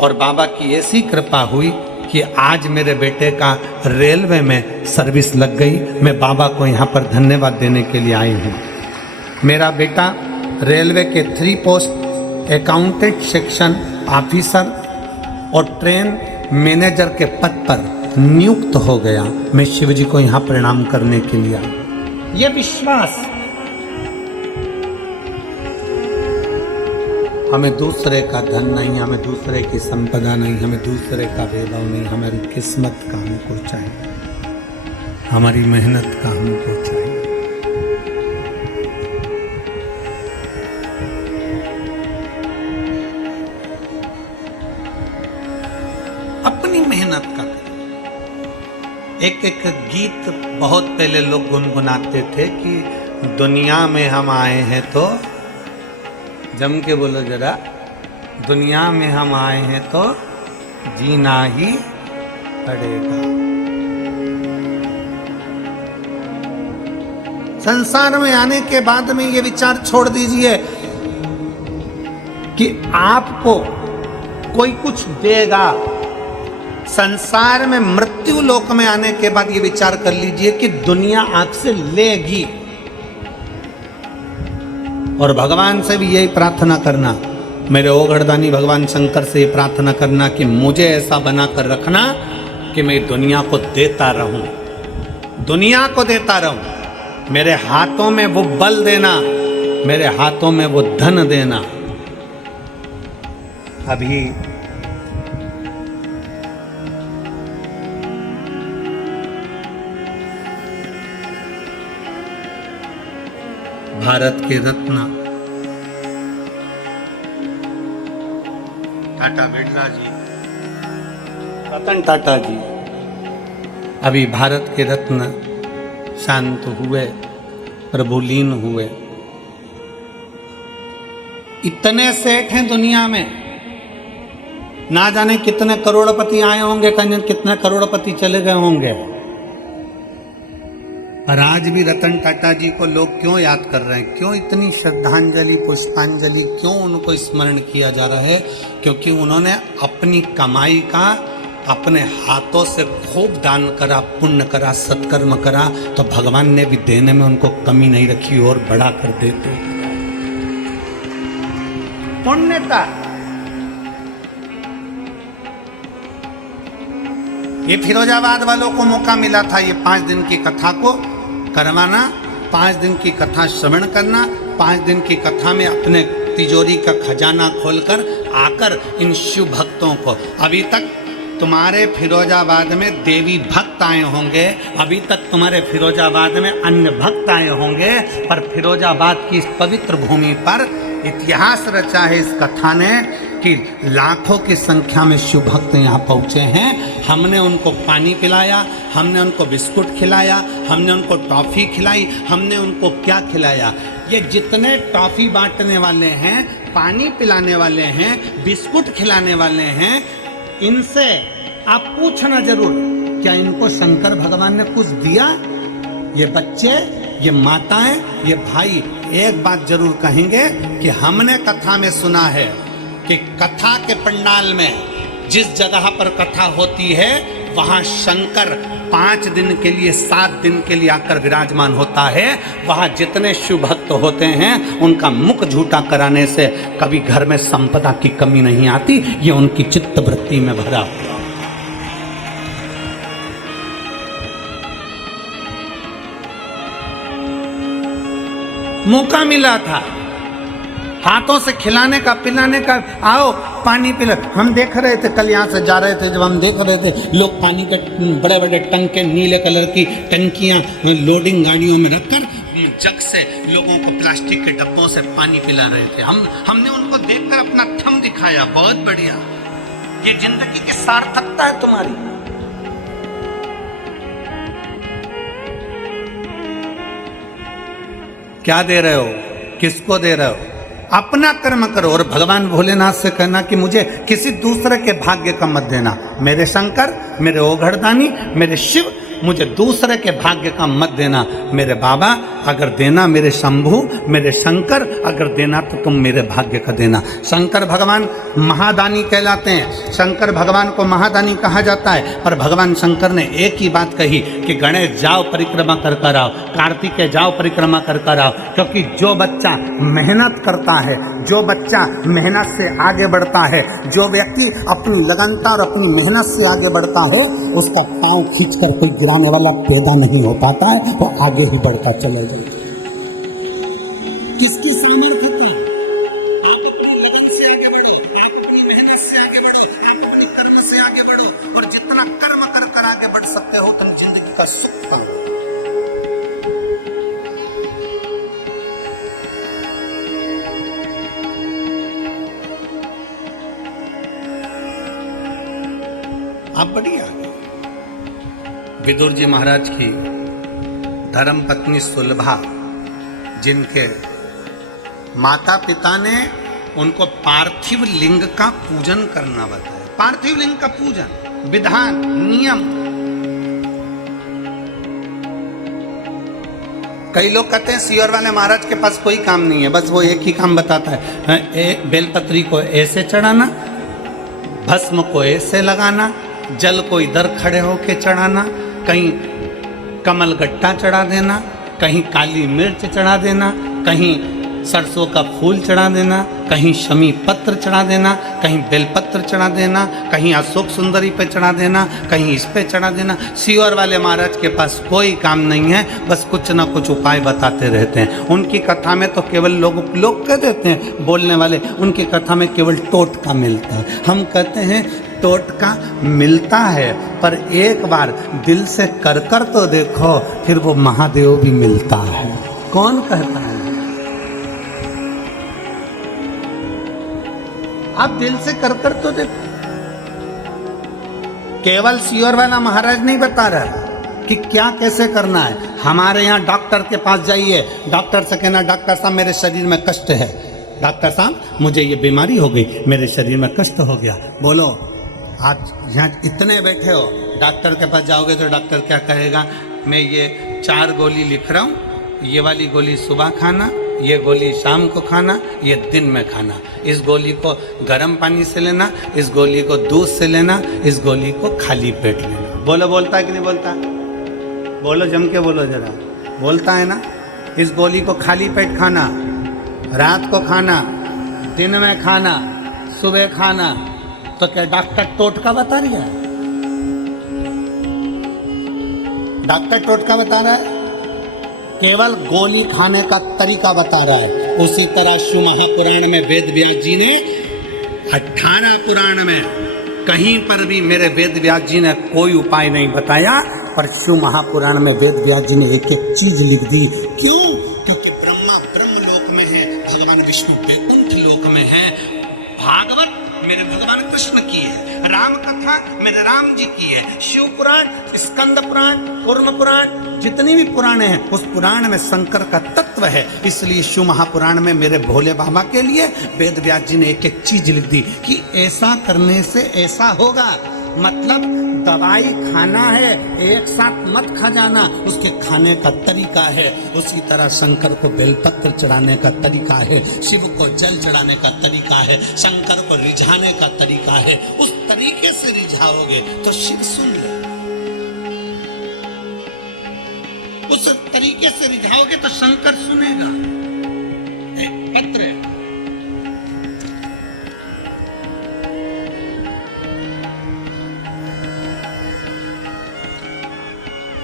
और बाबा की ऐसी कृपा हुई कि आज मेरे बेटे का रेलवे में सर्विस लग गई। मैं बाबा को यहाँ पर धन्यवाद देने के लिए आई हूँ। मेरा बेटा रेलवे के 3 पोस्ट अकाउंटेंट सेक्शन ऑफिसर और ट्रेन मैनेजर के पद पर नियुक्त हो गया। मैं शिव जी को यहाँ प्रणाम करने के लिए आई। ये विश्वास हमें दूसरे का धन नहीं, हमें दूसरे की संपदा नहीं, हमें दूसरे का वैभव नहीं, हमारी किस्मत का हमको चाहिए, हमारी मेहनत का हमको चाहिए। अपनी मेहनत का। एक एक गीत बहुत पहले लोग गुनगुनाते थे कि दुनिया में हम आए हैं तो, जम के बोलो जरा, दुनिया में हम आए हैं तो जीना ही पड़ेगा। संसार में आने के बाद में ये विचार छोड़ दीजिए कि आपको कोई कुछ देगा। संसार में मृत्यु लोक में आने के बाद ये विचार कर लीजिए कि दुनिया आपसे लेगी। और भगवान से भी यही प्रार्थना करना, मेरे ओगढ़दानी भगवान शंकर से ये प्रार्थना करना कि मुझे ऐसा बना कर रखना कि मैं दुनिया को देता रहूं, दुनिया को देता रहूं। मेरे हाथों में वो बल देना, मेरे हाथों में वो धन देना। अभी भारत के रत्न टाटा बिरला जी, रतन टाटा जी अभी भारत के रत्न शांत हुए, प्रभुलीन हुए। इतने सेठ हैं दुनिया में, ना जाने कितने करोड़पति आए होंगे, कितने करोड़पति चले गए होंगे। और आज भी रतन टाटा जी को लोग क्यों याद कर रहे हैं, क्यों इतनी श्रद्धांजलि पुष्पांजलि, क्यों उनको स्मरण किया जा रहा है? क्योंकि उन्होंने अपनी कमाई का अपने हाथों से खूब दान करा, पुण्य करा, सत्कर्म करा, तो भगवान ने भी देने में उनको कमी नहीं रखी और बढ़ा कर देते। पुण्यता ये फिरोजाबाद वालों को मौका मिला था ये 5 दिन की कथा को करवाना, 5 दिन की कथा श्रवण करना, 5 दिन की कथा में अपने तिजोरी का खजाना खोलकर आकर इन शिव भक्तों को, अभी तक तुम्हारे फिरोजाबाद में देवी भक्त आए होंगे, अभी तक तुम्हारे फिरोजाबाद में अन्य भक्त आए होंगे, पर फिरोजाबाद की इस पवित्र भूमि पर इतिहास रचा है इस कथा ने कि लाखों की संख्या में शिव भक्त यहाँ पहुँचे हैं। हमने उनको पानी पिलाया, हमने उनको बिस्कुट खिलाया, हमने उनको टॉफ़ी खिलाई, हमने उनको क्या खिलाया। ये जितने टॉफ़ी बांटने वाले हैं, पानी पिलाने वाले हैं, बिस्कुट खिलाने वाले हैं, इनसे आप पूछना जरूर, क्या इनको शंकर भगवान ने कुछ दिया? ये बच्चे, ये माताएं, ये भाई एक बात जरूर कहेंगे कि हमने कथा में सुना है कि कथा के पंडाल में जिस जगह पर कथा होती है वहां शंकर 5 दिन के लिए, 7 दिन के लिए आकर विराजमान होता है। वहां जितने शिव भक्त होते हैं उनका मुख झूठा कराने से कभी घर में संपदा की कमी नहीं आती। ये उनकी चित्त वृत्ति में भरा हुआ। मौका मिला था हाथों से खिलाने का, पिलाने का, आओ पानी पिला। हम देख रहे थे, कल यहाँ से जा रहे थे, जब हम देख रहे थे लोग पानी के बड़े बड़े टंके, नीले कलर की टंकियाँ लोडिंग गाड़ियों में रखकर जग से लोगों को प्लास्टिक के डब्बों से पानी पिला रहे थे। हमने उनको देखकर अपना थम दिखाया, बहुत बढ़िया, ये जिंदगी की सार्थकता है तुम्हारी। क्या दे रहे हो, किसको दे रहे हो? अपना कर्म करो और भगवान भोलेनाथ से कहना कि मुझे किसी दूसरे के भाग्य का मत देना। मेरे शंकर, मेरे ओघड़दानी, मेरे शिव मुझे दूसरे के भाग्य का मत देना। मेरे बाबा अगर देना, मेरे शंभु, मेरे शंकर अगर देना तो तुम मेरे भाग्य का देना। शंकर भगवान महादानी कहलाते हैं, शंकर भगवान को महादानी कहा जाता है। पर भगवान शंकर ने एक ही बात कही कि गणेश जाओ परिक्रमा कर कर आओ, कार्तिकेय जाओ परिक्रमा कर कर आओ, क्योंकि जो बच्चा मेहनत करता है, जो बच्चा मेहनत से आगे बढ़ता है, जो व्यक्ति अपनी लगातार अपनी मेहनत से आगे बढ़ता है, उसका पांव खींचकर कोई गिराने वाला पैदा नहीं हो पाता है, वो आगे ही बढ़ता चले जाता है। किसकी सामर्थ्य था? आप अपनी लगन से आगे बढ़ो, आप अपनी मेहनत से आगे बढ़ो, आप अपनी कर्म से आगे बढ़ो, और जितना कर्म कर कर आगे बढ़ सकते हो तुम जिंदगी का सुख पाओ। आप बढ़िया। विदुर जी महाराज की धर्म पत्नी सुलभा, जिनके माता पिता ने उनको पार्थिव लिंग का पूजन करना बताया। पार्थिव लिंग का पूजन, विधान, नियम। कई लोग कहते हैं सियोर वाले महाराज के पास कोई काम नहीं है, बस वो एक ही काम बताता है, बेलपत्री को ऐसे चढ़ाना, भस्म को ऐसे लगाना, जल को इधर खड़े होके चढ़ाना, कहीं कमल गट्टा चढ़ा देना, कहीं काली मिर्च चढ़ा देना, कहीं सरसों का फूल चढ़ा देना, कहीं शमी पत्र चढ़ा देना, कहीं बेलपत्र चढ़ा देना, कहीं अशोक सुंदरी पे चढ़ा देना, कहीं इस पे चढ़ा देना। सियोर वाले महाराज के पास कोई काम नहीं है, बस कुछ ना कुछ उपाय बताते रहते हैं। उनकी कथा में तो केवल लोग कह देते हैं बोलने वाले, उनकी कथा में केवल टोटका मिलता है। हम कहते हैं टोटका मिलता है, पर एक बार दिल से कर कर तो देखो, फिर वो महादेव भी मिलता है। कौन कहता है? आप दिल से कर कर तो देखो। केवल सियोर वाला महाराज नहीं बता रहा कि क्या कैसे करना है। हमारे यहाँ डॉक्टर के पास जाइए, डॉक्टर से कहना डॉक्टर साहब मेरे शरीर में कष्ट है, डॉक्टर साहब मुझे ये बीमारी हो गई, मेरे शरीर में कष्ट हो गया। बोलो, आज यहाँ इतने बैठे हो, डॉक्टर के पास जाओगे तो डॉक्टर क्या कहेगा? मैं ये 4 गोली लिख रहा हूँ, ये वाली गोली सुबह खाना, ये गोली शाम को खाना, ये दिन में खाना। इस गोली को गर्म पानी से लेना, इस गोली को दूध से लेना, इस गोली को खाली पेट लेना। बोलो, बोलता है कि नहीं बोलता? बोलो, जम के बोलो जरा। बोलता है ना? इस गोली को खाली पेट खाना, रात को खाना, दिन में खाना, सुबह खाना। तो क्या डॉक्टर टोटका बता रही है? डॉक्टर टोटका बता रहा है? केवल गोली खाने का तरीका बता रहा है। उसी तरह शिव महापुराण में वेद व्यास जी ने 18 पुराण में कहीं पर भी मेरे वेद व्यास जी ने कोई उपाय नहीं बताया, पर शिव महापुराण में वेद व्यास जी ने एक एक चीज लिख दी। क्यों? क्योंकि ब्रह्मा ब्रह्म लोक में है, भगवान विष्णु वैकुंठ लोक में है, भागवत मेरे भगवान कृष्ण की है, राम कथा मेरे राम जी की है, शिव पुराण, स्कंद पुराण, कूर्म पुराण, जितनी भी पुराण हैं उस पुराण में शंकर का तत्व है। इसलिए शिव महापुराण में मेरे भोले बाबा के लिए वेद व्यास जी ने एक एक चीज लिख दी कि ऐसा करने से ऐसा होगा। मतलब दवाई खाना है, एक साथ मत खा जाना, उसके खाने का तरीका है। उसी तरह शंकर को बेलपत्र चढ़ाने का तरीका है, शिव को जल चढ़ाने का तरीका है, शंकर को रिझाने का तरीका है। उस तरीके से रिझाओगे तो शिव सुन ले, उस तरीके से रिझाओगे तो शंकर सुनेगा। पत्र है।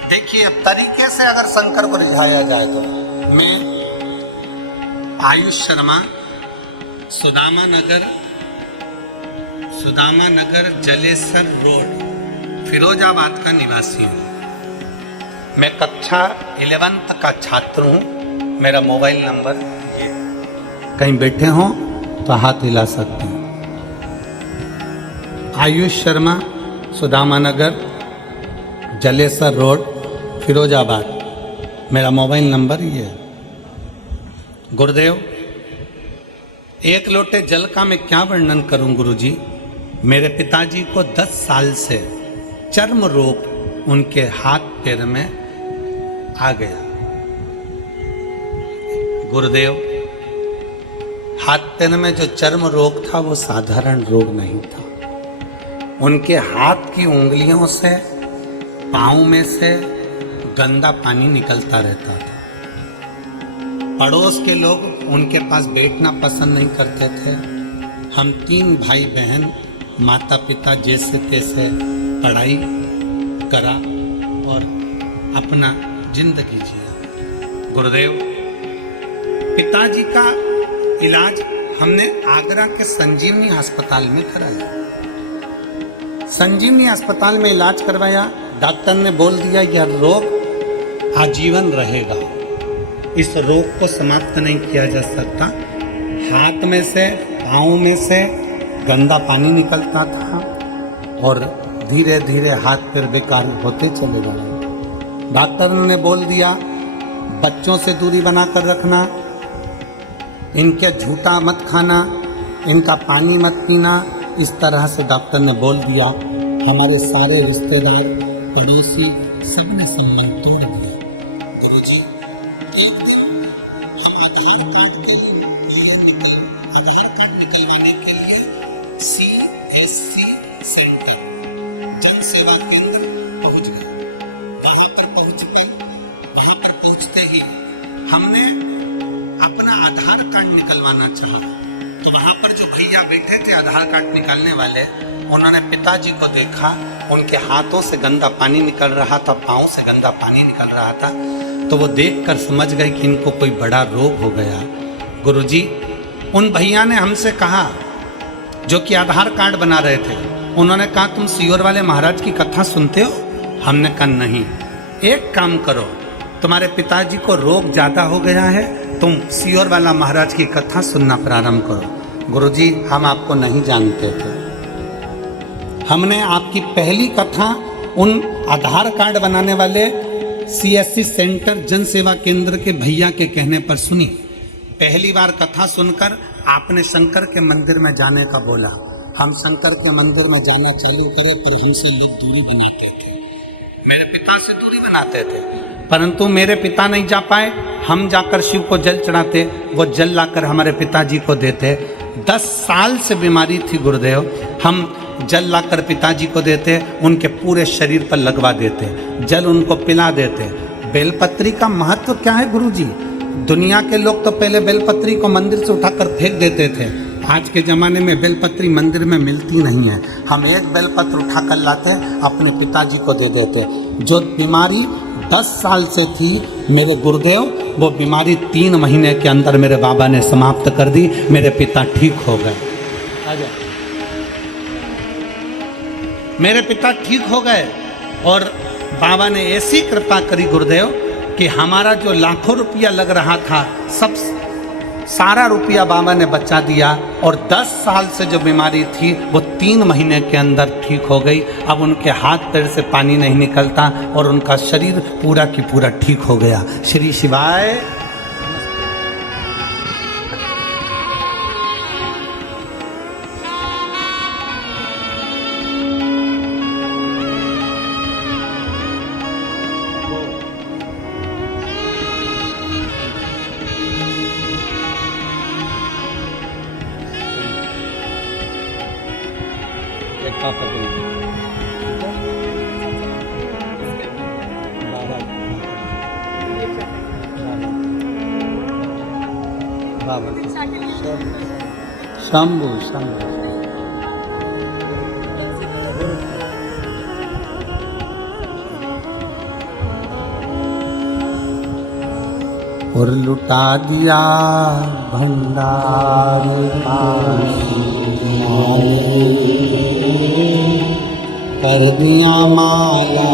देखिए, तरीके से अगर शंकर को रिझाया जाए तो मैं आयुष शर्मा, सुदामा नगर जलेसर रोड, फिरोजाबाद का निवासी हूँ। मैं कक्षा 11th का छात्र हूँ। मेरा मोबाइल नंबर ये, कहीं बैठे हों तो हाथ हिला सकते हैं। आयुष शर्मा, सुदामा नगर जलेसर रोड, फिरोजाबाद। मेरा मोबाइल नंबर ये है। गुरुदेव, एक लोटे जल का मैं क्या वर्णन करूं गुरुजी। मेरे पिताजी को 10 साल से चर्म रोग उनके हाथ पैर में आ गया। गुरुदेव, हाथ पैर में जो चर्म रोग था वो साधारण रोग नहीं था। उनके हाथ की उंगलियों से, पांव में से गंदा पानी निकलता रहता था। पड़ोस के लोग उनके पास बैठना पसंद नहीं करते थे। हम 3 भाई बहन, माता पिता जैसे तैसे पढ़ाई करा और अपना जिंदगी जिया। गुरुदेव, पिताजी का इलाज हमने आगरा के संजीवनी अस्पताल में कराया। संजीवनी अस्पताल में इलाज करवाया। डॉक्टर ने बोल दिया यह रोग आजीवन रहेगा, इस रोग को समाप्त नहीं किया जा सकता। हाथ में से, पाँव में से गंदा पानी निकलता था और धीरे धीरे हाथ पैर बेकार होते चले जा रहे। डॉक्टर ने बोल दिया बच्चों से दूरी बनाकर रखना, इनके झूठा मत खाना, इनका पानी मत पीना। इस तरह से डॉक्टर ने बोल दिया। हमारे सारे रिश्तेदार, पड़ोसी सबने संबंध तोड़ दिया। गुरुजी, आधार कार्ड निकलवाने के लिए CSC सेंटर, जन सेवा केंद्र पहुंच गए। वहां पर पहुंचते ही हमने अपना आधार कार्ड निकलवाना चाहा, तो वहां पर जो भैया बैठे थे आधार कार्ड निकालने वाले, उन्होंने पिताजी को देखा। उनके हाथों से गंदा पानी निकल रहा था, पाँव से गंदा पानी निकल रहा था, तो वो देखकर समझ गए कि इनको कोई बड़ा रोग हो गया। गुरुजी, उन भैया ने हमसे कहा, जो कि आधार कार्ड बना रहे थे, उन्होंने कहा तुम सीहोर वाले महाराज की कथा सुनते हो? हमने कहा नहीं। एक काम करो, तुम्हारे पिताजी को रोग ज़्यादा हो गया है, तुम सीहोर वाला महाराज की कथा सुनना प्रारंभ करो। गुरुजी, हम आपको नहीं जानते थे। हमने आपकी पहली कथा उन आधार कार्ड बनाने वाले CSC सेंटर जन सेवा केंद्र के भैया के कहने पर सुनी। पहली बार कथा सुनकर आपने शंकर के मंदिर में जाने का बोला। हम शंकर के मंदिर में जाना चालू करे, पर हमसे लोग दूरी बनाते थे, मेरे पिता से दूरी बनाते थे। परंतु मेरे पिता नहीं जा पाए। हम जाकर शिव को जल चढ़ाते, वो जल लाकर हमारे पिताजी को देते। 10 साल से बीमारी थी गुरुदेव। हम जल लाकर पिताजी को देते, उनके पूरे शरीर पर लगवा देते, जल उनको पिला देते। बेलपत्री का महत्व क्या है गुरुजी? दुनिया के लोग तो पहले बेलपत्री को मंदिर से उठाकर फेंक देते थे। आज के ज़माने में बेलपत्री मंदिर में मिलती नहीं है। हम एक बेलपत्र उठाकर लाते, अपने पिताजी को दे देते। जो बीमारी 10 साल से थी मेरे गुरुदेव, वो बीमारी 3 महीने के अंदर मेरे बाबा ने समाप्त कर दी। मेरे पिता ठीक हो गए। मेरे पिता ठीक हो गए और बाबा ने ऐसी कृपा करी गुरुदेव कि हमारा जो लाखों रुपया लग रहा था, सब सारा रुपया बाबा ने बचा दिया। और 10 साल से जो बीमारी थी वो 3 महीने के अंदर ठीक हो गई। अब उनके हाथ पैर से पानी नहीं निकलता और उनका शरीर पूरा की पूरा ठीक हो गया। श्री शिवाय। शंभू शंभू और लुटा दिया भंडार कर दिया माला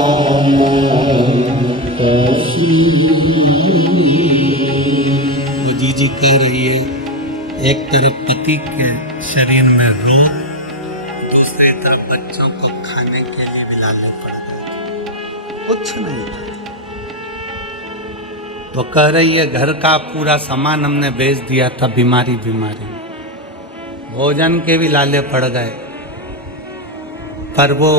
जी कह रही है, एक तरफ पति के शरीर में रोग, दूसरी तरफ बच्चों को खाने के लिए भी लाले पड़ गए, कुछ नहीं था। वो कह रही है घर का पूरा सामान हमने बेच दिया था बीमारी में, भोजन के भी लाले पड़ गए, पर वो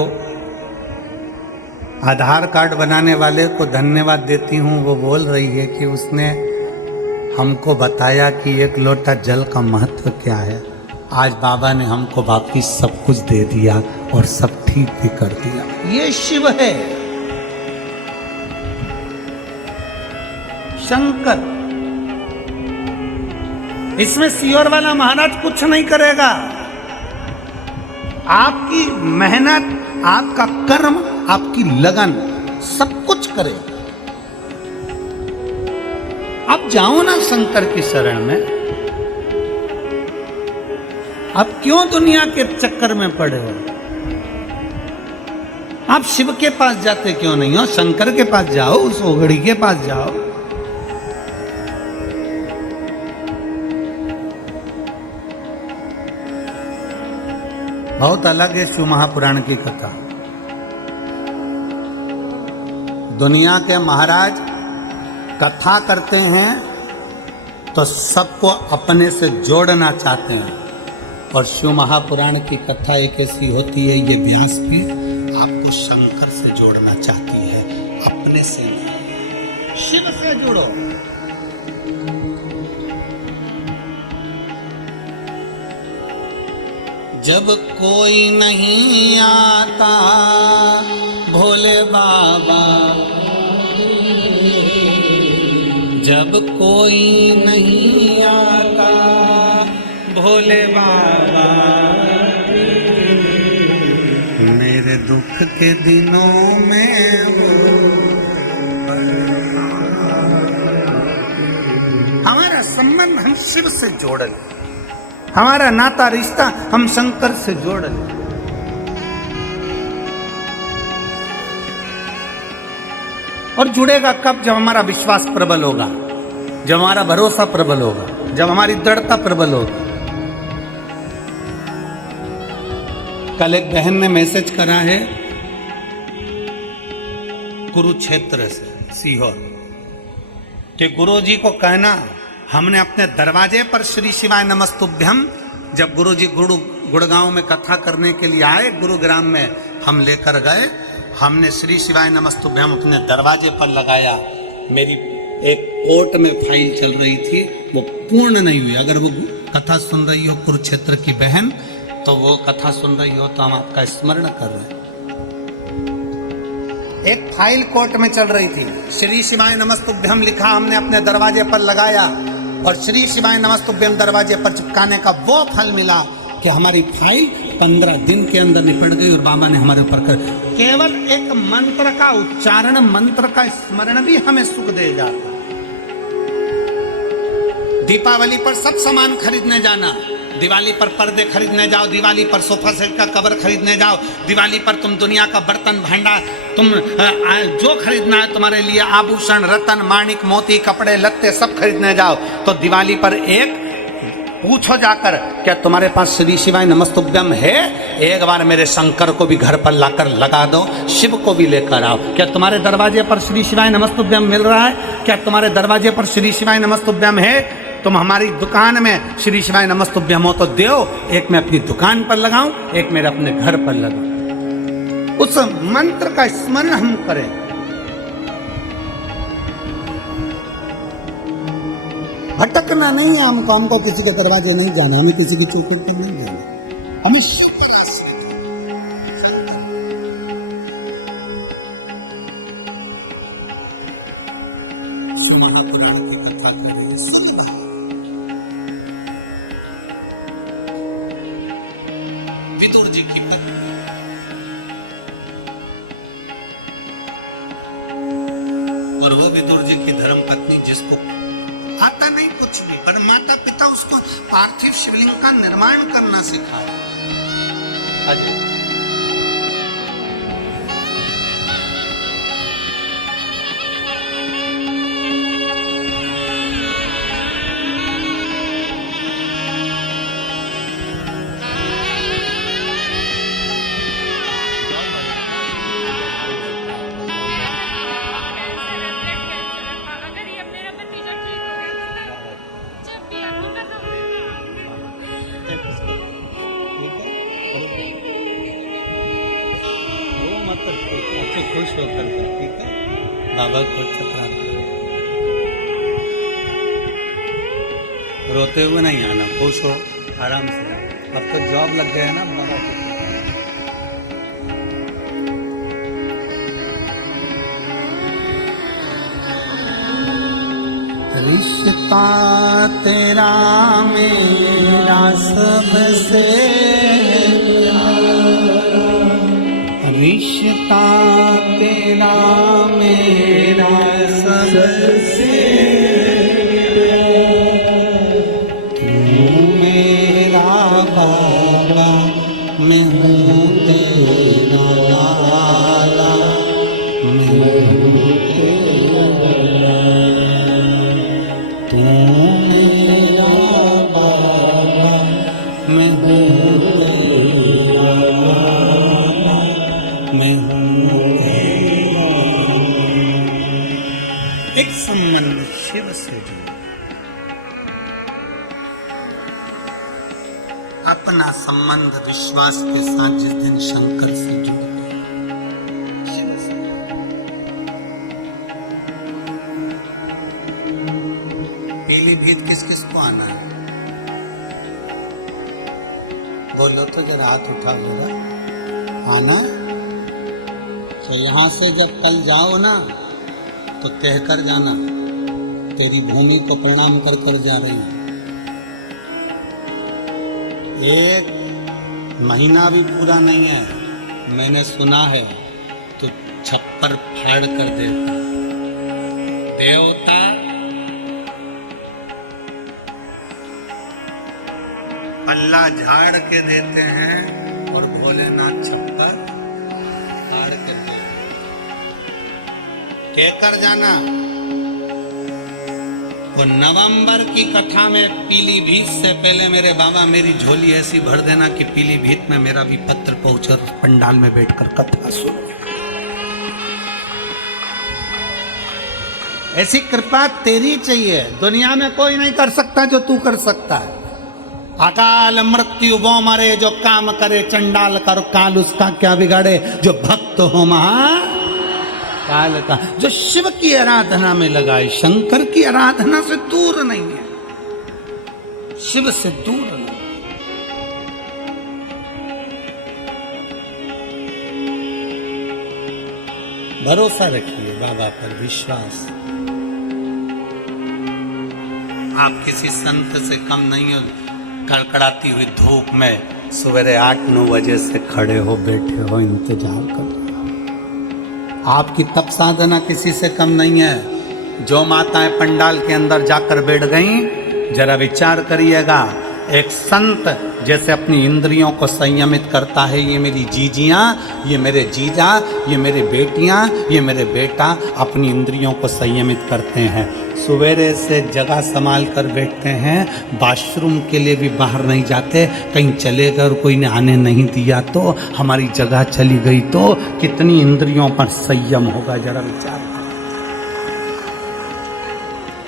आधार कार्ड बनाने वाले को धन्यवाद देती हूँ। वो बोल रही है कि उसने हमको बताया कि एक लोटा जल का महत्व क्या है। आज बाबा ने हमको वापिस सब कुछ दे दिया और सब ठीक भी कर दिया। ये शिव है, शंकर। इसमें सियोर वाला महाराज कुछ नहीं करेगा। आपकी मेहनत, आपका कर्म, आपकी लगन सब कुछ करे। आप जाओ ना शंकर की शरण में। आप क्यों दुनिया के चक्कर में पड़े हो? आप शिव के पास जाते क्यों नहीं हो? शंकर के पास जाओ, उस ओघड़ी के पास जाओ। बहुत अलग है शिव महापुराण की कथा। दुनिया के महाराज कथा करते हैं तो सबको अपने से जोड़ना चाहते हैं, और शिव महापुराण की कथा एक ऐसी होती है, ये व्यासपीठ आपको शंकर से जोड़ना चाहती है, अपने से नहीं। शिव से जुड़ो। जब कोई नहीं आता भोले बाबा, जब कोई नहीं आता भोले बाबा, मेरे दुख के दिनों में वो। हमारा संबंध हम शिव से जोड़ लें, हमारा नाता रिश्ता हम शंकर से जोड़ लें। और जुड़ेगा कब? जब हमारा विश्वास प्रबल होगा, जब हमारा भरोसा प्रबल होगा, जब हमारी दृढ़ता प्रबल होगी। कल एक बहन ने मैसेज करा है कुरुक्षेत्र से, सीहोर, कि गुरुजी को कहना हमने अपने दरवाजे पर श्री शिवाय नमस्तुभ्यम, जब गुरुजी गुड़गांव में कथा करने के लिए आए, गुरुग्राम में हम लेकर गए, हमने श्री शिवाय नमस्तुभ्यम अपने दरवाजे पर लगाया। मेरी एक कोर्ट में फाइल चल रही थी, वो पूर्ण नहीं हुई। अगर वो कथा सुन रही हो कुरुक्षेत्र की बहन, तो वो कथा सुन रही हो तो हम आपका स्मरण कर रहे हैं। एक फाइल कोर्ट में चल रही थी, श्री शिवाय नमस्तुभ्यम लिखा, हमने अपने दरवाजे पर लगाया, और श्री शिवाय नमस्तुभ्यम दरवाजे पर चिपकाने का वो फल मिला कि हमारी फाइल 15 दिन के अंदर निपट गई, और बाबा ने हमारे ऊपर कर केवल एक मंत्र का उच्चारण, मंत्र का स्मरण भी हमें सुख दे जाता। दीपावली पर सब सामान खरीदने जाना, दिवाली पर पर्दे खरीदने जाओ, दिवाली पर सोफा सेट का कवर खरीदने जाओ, दिवाली पर तुम दुनिया का बर्तन भांडा, तुम जो खरीदना है तुम्हारे लिए, आभूषण, रतन, माणिक, मोती, कपड़े लत्ते सब खरीदने जाओ, तो दिवाली पर एक पूछो जाकर, क्या तुम्हारे पास श्री शिवाय नमस्तुभ्यम है? एक बार मेरे शंकर को भी घर पर लाकर लगा दो, शिव को भी लेकर आओ। क्या तुम्हारे दरवाजे पर श्री शिवाय नमस्तुभ्यम मिल रहा है? क्या तुम्हारे दरवाजे पर श्री शिवाय नमस्तुभ्यम है? तुम हमारी दुकान में श्री शिवाय नमस्तुभ्यम हो तो दो, एक मैं अपनी दुकान पर लगाऊं, एक मेरे अपने घर पर लगाऊं। उस मंत्र का स्मरण हम करें। भटकना नहीं है हमको किसी के दरवाजे नहीं जाना, हमें किसी की चौकी पर नहीं जाना, हमें विदुर जी की पत्नी, और वो विदुर जी की धर्म पत्नी, जिसको आता नहीं कुछ भी, पर माता पिता उसको पार्थिव शिवलिंग का निर्माण करना सिखाया। खुश होकर के, ठीक है, बाबा को चतरा रोते हुए नहीं आना, खुश हो, आराम से आओ। अब तो जॉब लग गया ना बाबा को। रिश्ता तेरा मेरा सबसे प्यारा, रिश्ता तेरा मेरा सबसे प्यारा, तू मेरा बाबा, मैं हूँ तेरा लाला, मैं हूँ तेरा तू मेरा बाबा, मैं हूँ तेरा लाला, मैं हूँ तेरा। एक संबंध शिव से जुड़ा, अपना संबंध विश्वास के साथ जिस दिन शंकर से जुड़ शिव से। पीलीभीत किस किस को आना है? बोलो तो जरा, हाथ उठा जरा, आना। तो यहां से जब कल जाओ ना तो कह कर जाना, तेरी भूमि को प्रणाम कर कर जा रही हूं। एक महीना भी पूरा नहीं है, मैंने सुना है, तो छप्पर फाड़ कर देता देवता। पल्ला झाड़ के देते हैं और भोलेनाथ छप्पर फाड़ कर देते हैं। कहकर जाना। वो नवंबर की कथा में पीलीभीत से पहले मेरे बाबा मेरी झोली ऐसी भर देना कि पीलीभीत में मेरा भी पत्र पहुंचे और पंडाल में बैठकर कथा सुनो। ऐसी कृपा तेरी चाहिए, दुनिया में कोई नहीं कर सकता जो तू कर सकता है। अकाल मृत्यु वो मरे जो काम करे, चंडाल कर काल उसका क्या बिगाड़े, जो भक्त हो महा काल का, जो शिव की आराधना में लगाए, शंकर की आराधना से दूर नहीं है, शिव से दूर नहीं। भरोसा रखिए बाबा पर, विश्वास। आप किसी संत से कम नहीं हो। कड़कड़ाती हुई धूप में सवेरे 8-9 बजे से खड़े हो, बैठे हो, इंतजार कर। आपकी तप साधना किसी से कम नहीं है। जो माताएं पंडाल के अंदर जाकर बैठ गईं, जरा विचार करिएगा, एक संत जैसे अपनी इंद्रियों को संयमित करता है, ये मेरी जीजियाँ, ये मेरे जीजा, ये मेरी बेटियाँ, ये मेरे बेटा अपनी इंद्रियों को संयमित करते हैं। सवेरे से जगह संभाल कर बैठते हैं, वॉशरूम के लिए भी बाहर नहीं जाते। कहीं चले गए और कोई ने आने नहीं दिया तो, हमारी जगह चली गई तो कितनी इंद्रियों पर संयम होगा, जरा विचार।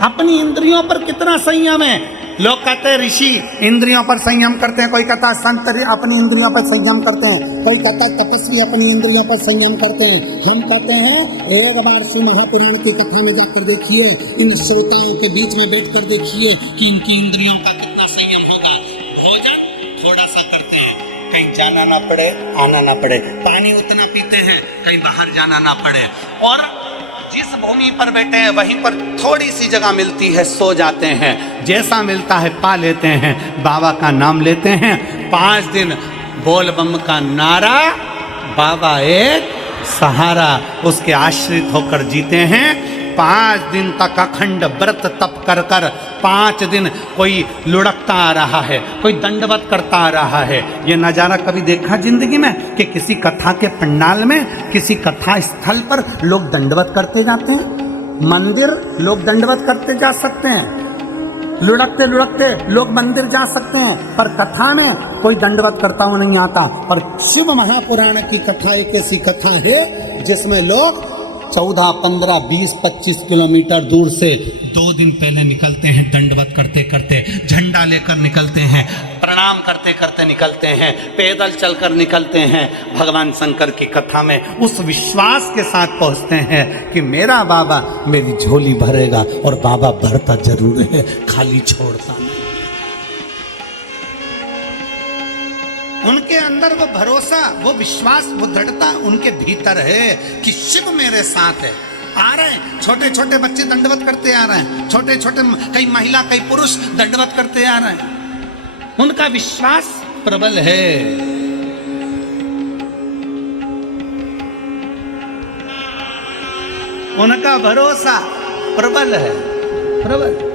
अपनी इंद्रियों पर कितना संयम है। लोग कहते हैं ऋषि इंद्रियों पर संयम करते हैं, कोई कहता है संत अपनी इंद्रियों पर संयम करते हैं, कोई कहता है तपस्वी अपनी इंद्रियों पर संयम करते हैं। हम कहते हैं एक बार श्री महापुराण की कथा में जाकर देखिए, इन श्रोताओं के बीच में बैठकर देखिए कि इनकी इंद्रियों का कितना संयम होगा। भोजन थोड़ा सा करते हैं, कहीं जाना ना पड़े, आना ना पड़े, पानी उतना पीते हैं, कहीं बाहर जाना ना पड़े, और जिस भूमि पर बैठे हैं वहीं पर थोड़ी सी जगह मिलती है, सो जाते हैं, जैसा मिलता है पा लेते हैं, बाबा का नाम लेते हैं। 5 दिन बोल बम का नारा, बाबा एक सहारा, उसके आश्रित होकर जीते हैं। 5 दिन तक अखंड व्रत तप कर कर, 5 दिन कोई लुढ़कता आ रहा है, कोई दंडवत करता आ रहा है। ये नज़ारा कभी देखा जिंदगी में कि किसी कथा के पंडाल में, किसी कथा स्थल पर लोग दंडवत करते जाते हैं? मंदिर लोग दंडवत करते जा सकते हैं, लुढ़कते लुढ़कते लोग मंदिर जा सकते हैं, पर कथा में कोई दंडवत करता हुआ नहीं आता। और शिव महापुराण की कथा एक ऐसी कथा है जिसमें लोग 14, 15, 20, 25 किलोमीटर दूर से 2 दिन पहले निकलते हैं दंडवत करते करते, झंडा घंटा लेकर निकलते हैं, प्रणाम करते करते निकलते हैं, पैदल चलकर निकलते हैं, भगवान शंकर की कथा में उस विश्वास के साथ पहुंचते हैं कि मेरा बाबा मेरी झोली भरेगा, और बाबा भरता जरूर है, खाली छोड़ता नहीं। उनके अंदर वो भरोसा, वो विश्वास, वो दृढ़ता उनके भीतर है कि शिव मेरे साथ है। आ रहे हैं छोटे छोटे बच्चे दंडवत करते आ रहे हैं, छोटे छोटे कई महिला कई पुरुष दंडवत करते आ रहे हैं। उनका विश्वास प्रबल है। उनका भरोसा प्रबल है, प्रबल।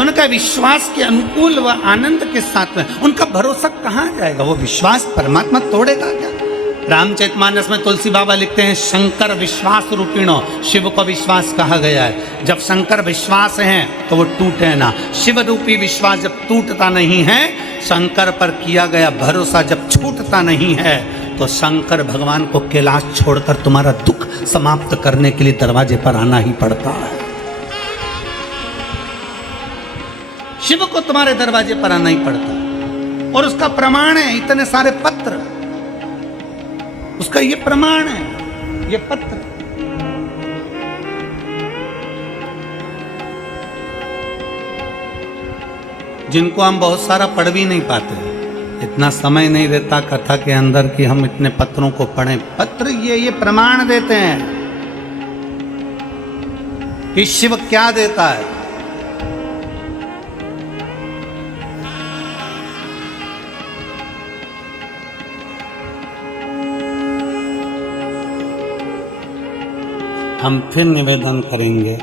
उनका विश्वास के अनुकूल व आनंद के साथ में उनका भरोसा कहां जाएगा? वो विश्वास परमात्मा तोड़ेगा क्या? रामचरितमानस में तुलसी बाबा लिखते हैं, शंकर विश्वास रूपिणो, शिव को विश्वास कहा गया है। जब शंकर विश्वास हैं तो वो टूटे ना। शिव रूपी विश्वास जब टूटता नहीं है, शंकर पर किया गया भरोसा जब छूटता नहीं है, तो शंकर भगवान को कैलाश छोड़कर तुम्हारा दुख समाप्त करने के लिए दरवाजे पर आना ही पड़ता है। शिव को तुम्हारे दरवाजे पर आना ही पड़ता, और उसका प्रमाण है इतने सारे पत्र, उसका ये प्रमाण है, ये पत्र। जिनको हम बहुत सारा पढ़ भी नहीं पाते, इतना समय नहीं रहता कथा के अंदर कि हम इतने पत्रों को पढ़ें। पत्र ये प्रमाण देते हैं कि शिव क्या देता है। हम फिर निवेदन करेंगे,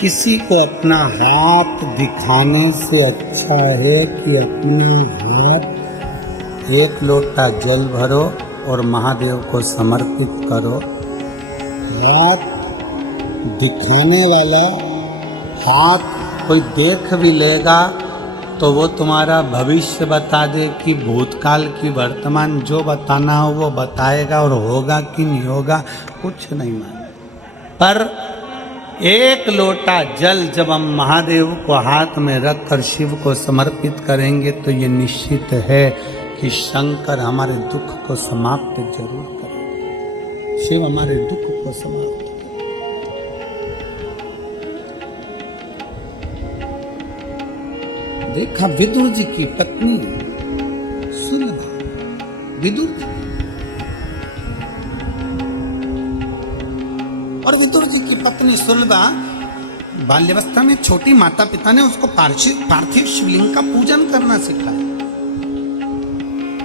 किसी को अपना हाथ दिखाने से अच्छा है कि अपना हाथ एक लोटा जल भरो और महादेव को समर्पित करो। हाथ दिखाने वाला हाथ कोई देख भी लेगा तो वो तुम्हारा भविष्य बता दे कि भूतकाल की वर्तमान जो बताना हो वो बताएगा, और होगा कि नहीं होगा कुछ नहीं मालूम। पर एक लोटा जल जब हम महादेव को हाथ में रखकर शिव को समर्पित करेंगे तो ये निश्चित है कि शंकर हमारे दुख को समाप्त जरूर करेंगे। शिव हमारे दुख को समाप्त करेंगे। देखा विदुर जी की पत्नी सुलभा, विदुर जी और विदुर जी की पत्नी सुलभा बाल्यावस्था में छोटी माता पिता ने उसको पार्थिव शिवलिंग का पूजन करना सिखाया।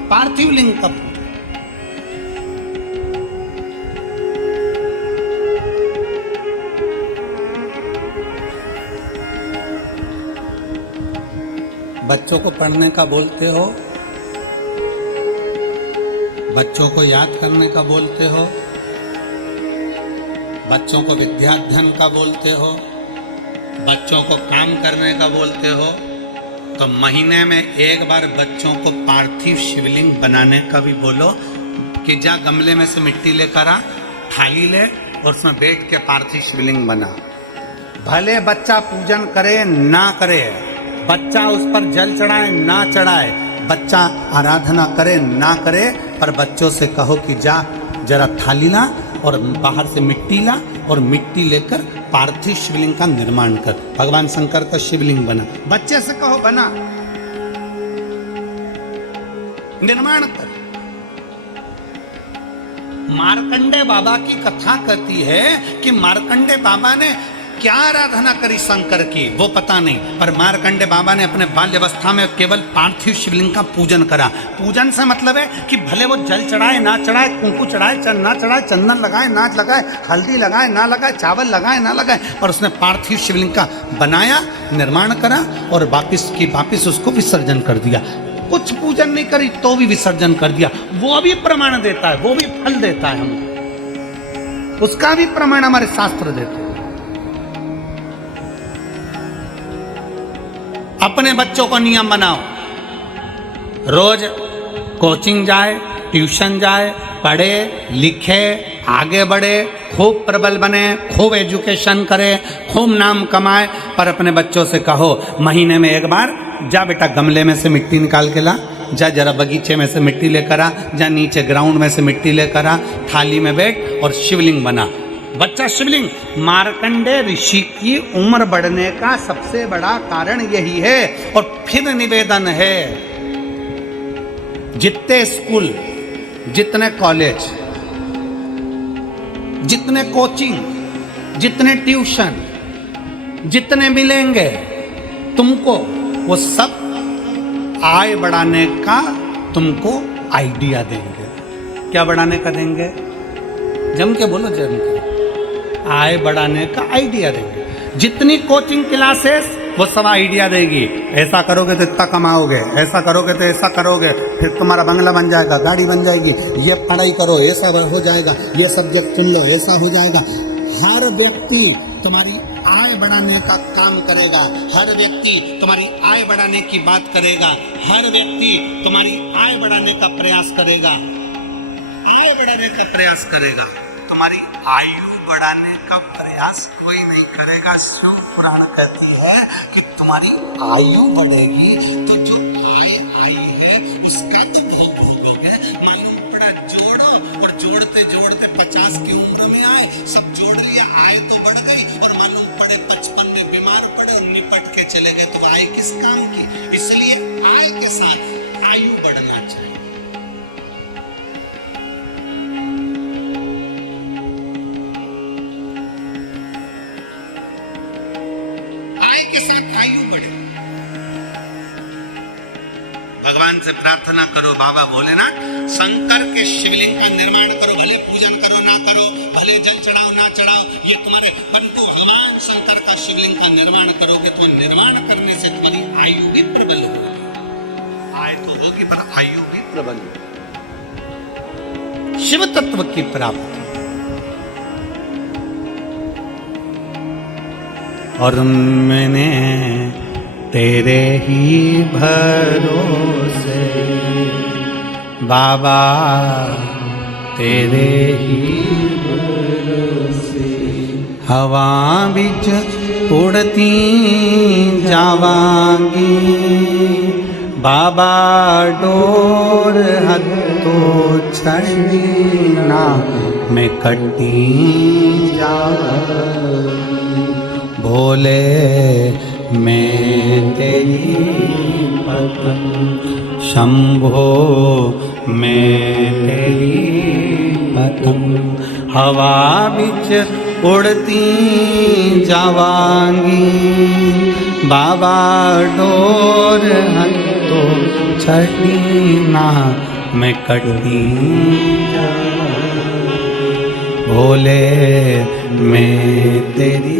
पार्थिव लिंग का बच्चों को पढ़ने का बोलते हो, बच्चों को याद करने का बोलते हो, बच्चों को विद्याध्ययन का बोलते हो, बच्चों को काम करने का बोलते हो, तो महीने में एक बार बच्चों को पार्थिव शिवलिंग बनाने का भी बोलो कि जा गमले में से मिट्टी लेकर आ, थाली ले और उसमें बैठ के पार्थिव शिवलिंग बना। भले बच्चा पूजन करे ना करे, बच्चा उस पर जल चढ़ाए ना चढ़ाए, बच्चा आराधना करे ना करे, पर बच्चों से कहो कि जा जरा थाली ला और बाहर से मिट्टी ला, और मिट्टी लेकर पार्थिव शिवलिंग का निर्माण कर। भगवान शंकर का शिवलिंग बना, बच्चे से कहो बना, निर्माण कर। मार्कंडे बाबा की कथा कहती है कि मार्कंडे बाबा ने क्या आराधना करी शंकर की वो पता नहीं, पर मार्कंडे बाबा ने अपने बाल्यावस्था में केवल पार्थिव शिवलिंग का पूजन करा। पूजन से मतलब है कि भले वो जल चढ़ाए ना चढ़ाए, कुंकू चढ़ाए ना चढ़ाए, चंदन लगाए ना लगाए, हल्दी लगाए ना लगाए, चावल लगाए ना लगाए, पर उसने पार्थिव शिवलिंग का बनाया, निर्माण करा और वापिस उसको विसर्जन कर दिया। कुछ पूजन नहीं करी तो भी विसर्जन कर दिया। वो भी प्रमाण देता है, वो भी फल देता है हमको, उसका भी प्रमाण हमारे शास्त्र देते हैं। अपने बच्चों को नियम बनाओ, रोज कोचिंग जाए, ट्यूशन जाए, पढ़े लिखे, आगे बढ़े, खूब प्रबल बने, खूब एजुकेशन करे, खूब नाम कमाए, पर अपने बच्चों से कहो महीने में एक बार जा बेटा गमले में से मिट्टी निकाल के ला, जा जरा बगीचे में से मिट्टी लेकर आ, जा नीचे ग्राउंड में से मिट्टी लेकर आ, थाली में बैठ और शिवलिंग बना। बच्चा शिवलिंग। मार्कंडेय ऋषि की उम्र बढ़ने का सबसे बड़ा कारण यही है। और फिर निवेदन है, जितने स्कूल, जितने कॉलेज, जितने कोचिंग, जितने ट्यूशन, जितने मिलेंगे तुमको, वो सब आय बढ़ाने का तुमको आइडिया देंगे। क्या बढ़ाने का देंगे? जम के बोलो, जम के। आय बढ़ाने का आइडिया देंगे। जितनी कोचिंग क्लासेस, वो सब आइडिया देगी। ऐसा करोगे तो इतना कमाओगे, ऐसा करोगे तो ऐसा करोगे, फिर तुम्हारा बंगला बन जाएगा, गाड़ी बन जाएगी, ये पढ़ाई करो ऐसा हो जाएगा, ये सब्जेक्ट चुन लो ऐसा हो जाएगा। हर व्यक्ति तुम्हारी आय बढ़ाने का काम करेगा, हर व्यक्ति तुम्हारी आय बढ़ाने की बात करेगा, हर व्यक्ति तुम्हारी आय बढ़ाने का प्रयास करेगा, आय बढ़ाने का प्रयास करेगा। तुम्हारी आयु बढ़ाने का प्रयास कोई नहीं करेगा। शिव पुराण कहती है कि तुम्हारी आयु बढ़ेगी तो जो आय आई है उसका भोग भोगोगे। मालूम पड़ा, जोड़ो, और जोड़ते जोड़ते 50 की उम्र में आए, सब जोड़ लिया, आय तो बढ़ गई, और मालूम पड़े 55 में बीमार पड़े और निपट के चले गए, तो आय किस काम की? इसलिए आय के साथ आयु बढ़ना चाहिए। भगवान से प्रार्थना करो, बाबा भोलेनाथ शंकर के शिवलिंग का निर्माण करो, भले पूजन करो ना करो, भले जल चढ़ाओ ना चढ़ाओ, ये तुम्हारे, परंतु भगवान शंकर का शिवलिंग का निर्माण करोगे तो निर्माण करने से तुम्हारी आयु भी प्रबल होगी। आय तो होगी पर आयु भी प्रबल होगी। शिव तत्व की प्राप्ति। और मैंने तेरे ही भरोसे बाबा, तेरे ही भरोसे हवा बिच उड़ती जावांगी, बाबा डोर हथो छड़ी ना मैं कटी जावांगी। भोले मैं तेरी पत्नी, शंभो मैं तेरी पत्नी, हवा बिच उड़ती जावांगी, बाबा डोर हथो छड़ी ना मैं कटी जावांगी। भोले मैं तेरी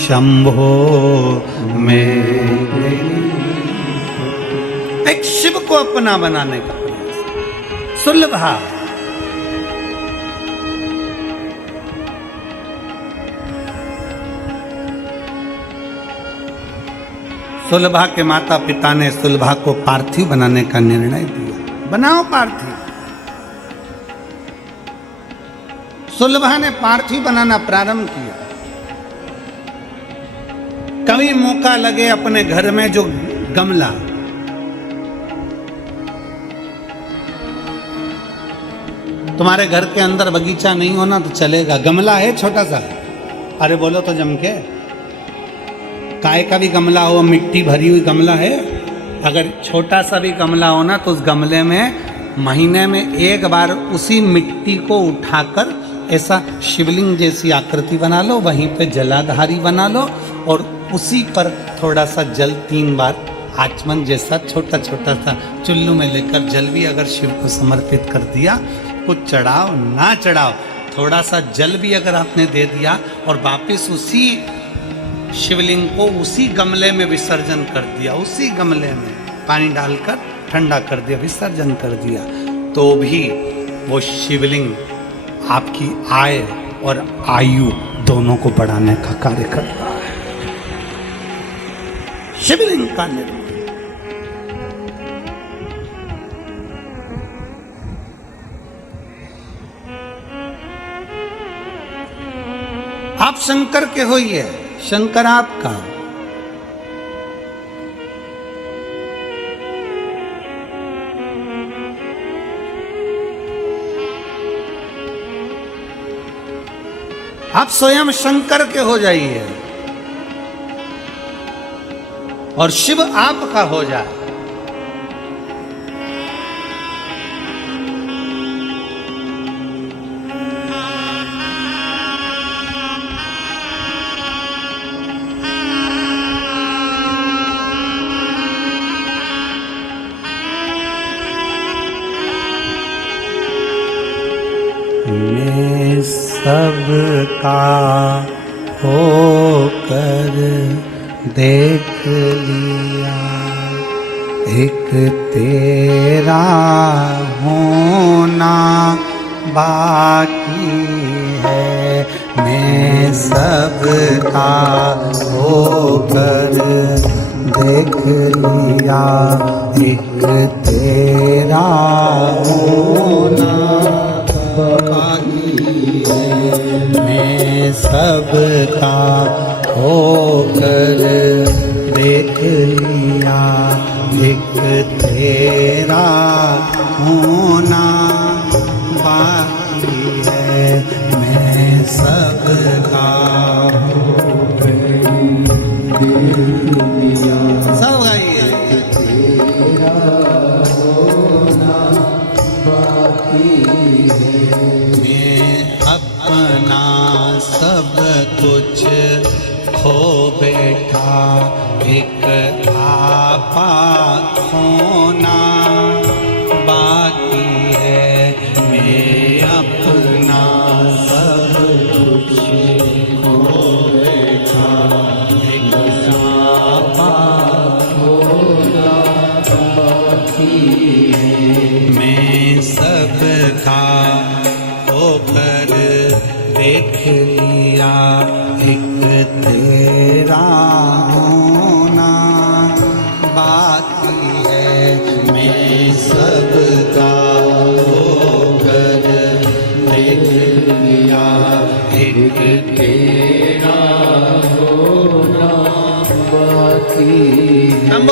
शंभो में। एक शिव को अपना बनाने का प्रयास। सुलभा, सुलभा के माता पिता ने सुलभा को पार्थिव बनाने का निर्णय दिया। बनाओ पार्थिव। सुलभा ने पार्थिव बनाना प्रारंभ किया। कभी मौका लगे अपने घर में जो गमला, तुम्हारे घर के अंदर बगीचा नहीं होना तो चलेगा, गमला है छोटा सा, अरे बोलो तो जम के, काय का भी गमला हो, मिट्टी भरी हुई गमला है, अगर छोटा सा भी गमला हो ना तो उस गमले में महीने में एक बार उसी मिट्टी को उठाकर ऐसा शिवलिंग जैसी आकृति बना लो, वहीं पे जलाधारी बना लो और उसी पर थोड़ा सा जल 3 बार आचमन जैसा छोटा छोटा सा चुल्लू में लेकर जल भी अगर शिव को समर्पित कर दिया, कुछ चढ़ाओ ना चढ़ाओ, थोड़ा सा जल भी अगर आपने दे दिया और वापिस उसी शिवलिंग को उसी गमले में विसर्जन कर दिया, उसी गमले में पानी डालकर ठंडा कर दिया, विसर्जन कर दिया, तो भी वो शिवलिंग आपकी आय और आयु दोनों को बढ़ाने का कार्य करता है। शिवलिंग का निर्माण। आप शंकर के होइए, शंकर आपका। आप स्वयं शंकर के हो जाइए और शिव आपका हो जाए। मैं सबका होकर देख लिया, एक तेरा होना बाकी है। मैं सबका होकर देख लिया, एक तेरा होना बाकी है। मैं सबका होकर देख लिया, एक तेरा होना बाकी है। मैं सबका सब गाइए। अपना सब कुछ खो बैठा, एक आपा खोना बाकी है। मैं अपना सब कुछ खो बैठा, एक आपा खोना बाकी है। मैं सबका होकर देख लिया, एक तेरा होना बाकी है। मैं सबका होकर देख लिया, एक तेरा होना बाकी है।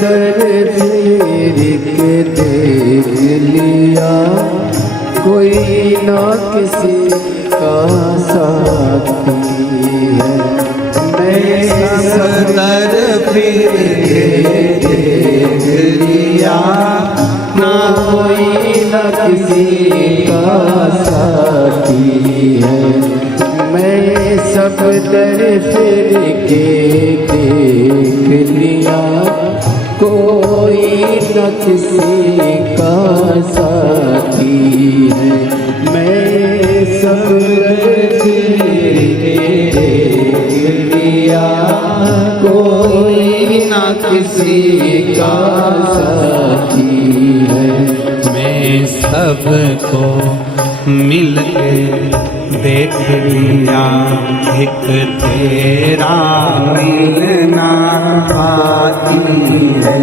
दर फेर के देख लिया, कोई ना किसी का साथी है। मैं सब दर फेर के देख लिया, ना कोई ना किसी का साथी है। मैं सब दर फेर के देख लिया, कोई न किसी का साथी है। मैं सब दर फेर के देख लिया, कोई न किसी का साथी है। मैं सबको मिल के देख लिया, एक तेरा मिलना बाकी है।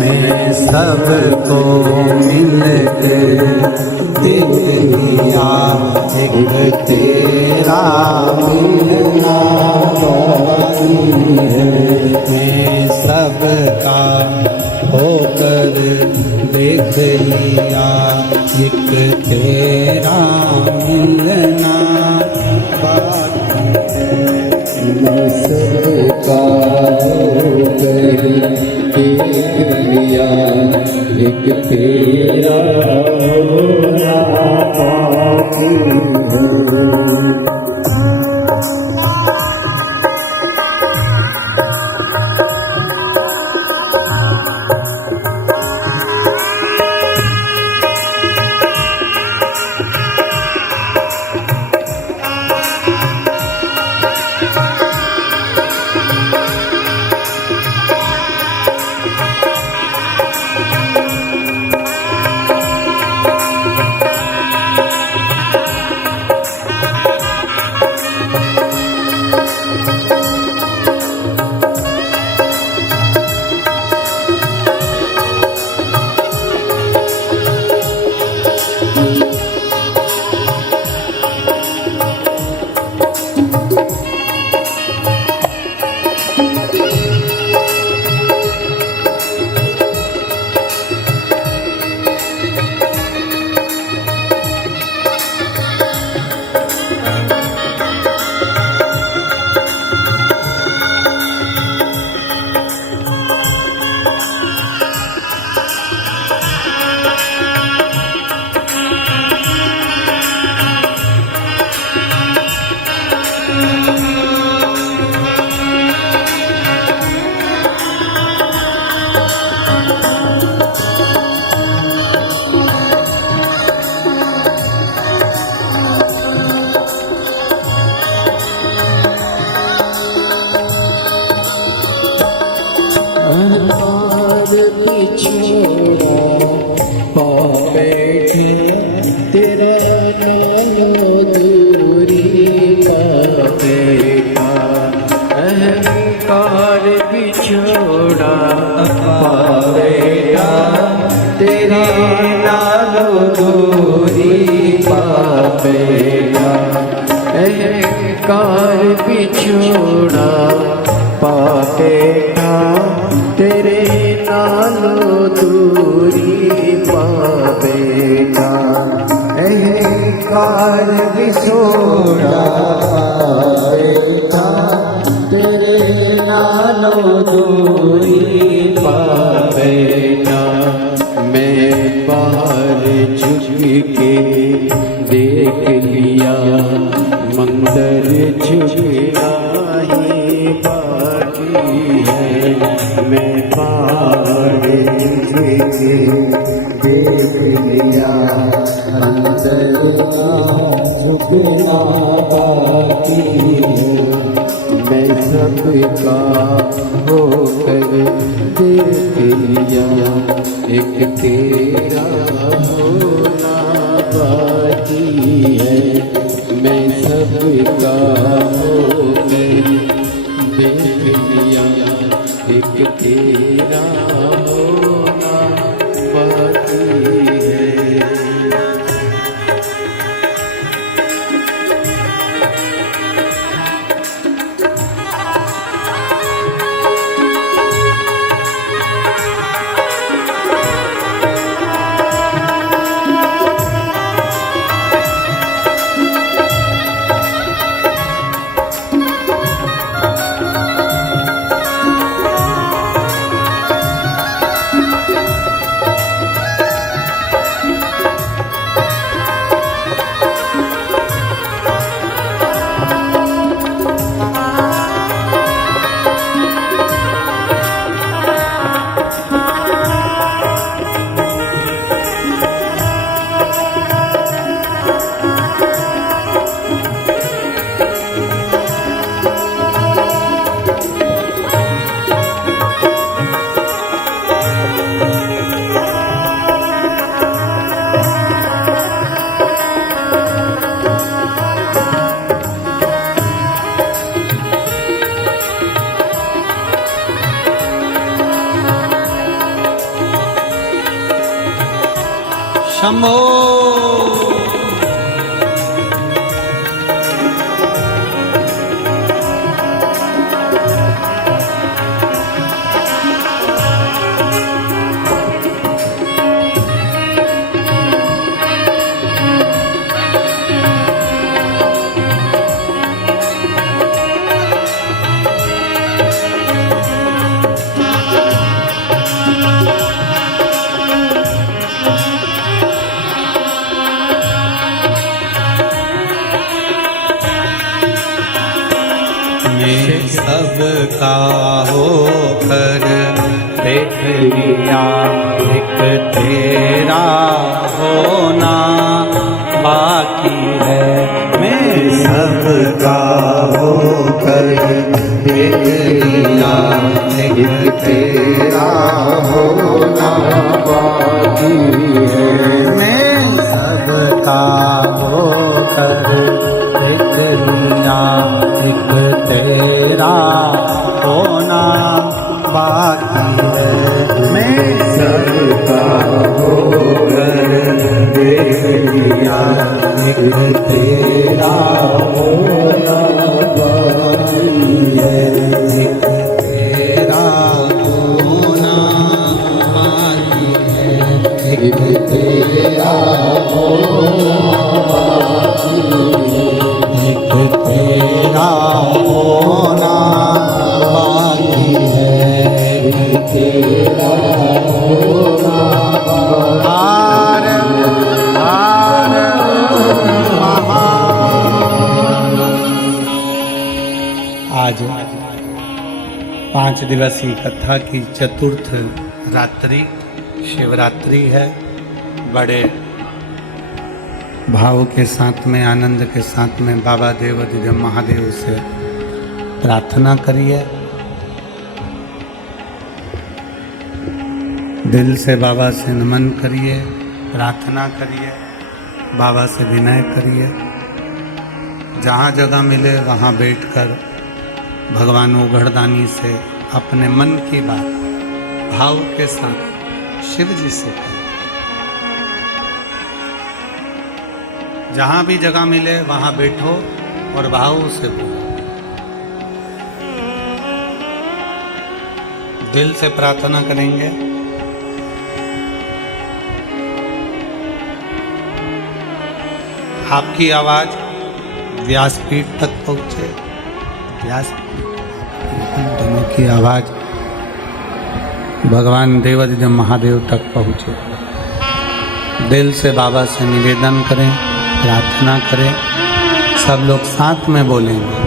मैं सबको मिल के देख लिया, एक तेरा मिलना बाकी है। मैं सबका होकर देख लिया, एक तेरा मिलना बाकी है। मैं सबका होकर देख लिया, एक तेरा होना बाकी है। अंधार बिछोड़ा बैठी तेरे नैनो दूरी का बेटा। अहंकार बिछोड़ा बेटा तेरे नालो दूरी का बेटा। अहंकार बिछोड़ा पापेटा तेरे नालो दूरी पापेटा। अहंकार बिछोड़ा पापेटा तेरे नालो दूरी पापेटा। मैं बाहर झुक के देख लिया, मंदिर झुकना ही बाकी है। मैं बाहर झुक के देख लिया, अंदर झुकना बाकी है। मैं सबका होकर देख लिया, एक तेरा होना बाकी है। मैं सबका होकर देख लिया, एक तेरा होना बाकी है। शंभो। सबका होकर देख लिया, एक तेरा होना बाकी है। मैं सबका होकर देख लिया, एक तेरा होना बाकी है। मैं सबका होकर देख लिया, एक तेरा होना बाकी है। मैं सबका होकर देख लिया, एक तेरा होना बाकी है। एक तेरा होना बाकी है, एक तेरा होना बाकी है। एक तेरा होना बाकी है, एक तेरा होना आज 5 दिवसीय कथा की चतुर्थ रात्रि शिवरात्रि है। बड़े भाव के साथ में, आनंद के साथ में बाबा देवाधिदेव महादेव से प्रार्थना करिए। दिल से बाबा से नमन करिए, प्रार्थना करिए, बाबा से विनय करिए। जहाँ जगह मिले वहाँ बैठकर भगवान उघड़दानी से अपने मन की बात भाव के साथ शिव जी से करें। जहाँ भी जगह मिले वहाँ बैठो और भाव से बोलो। दिल से प्रार्थना करेंगे। आपकी आवाज व्यासपीठ तक पहुँचे, व्यासपीठ दोनों की आवाज भगवान देवाधिदेव महादेव तक पहुँचे। दिल से बाबा से निवेदन करें, प्रार्थना करें। सब लोग साथ में बोलेंगे।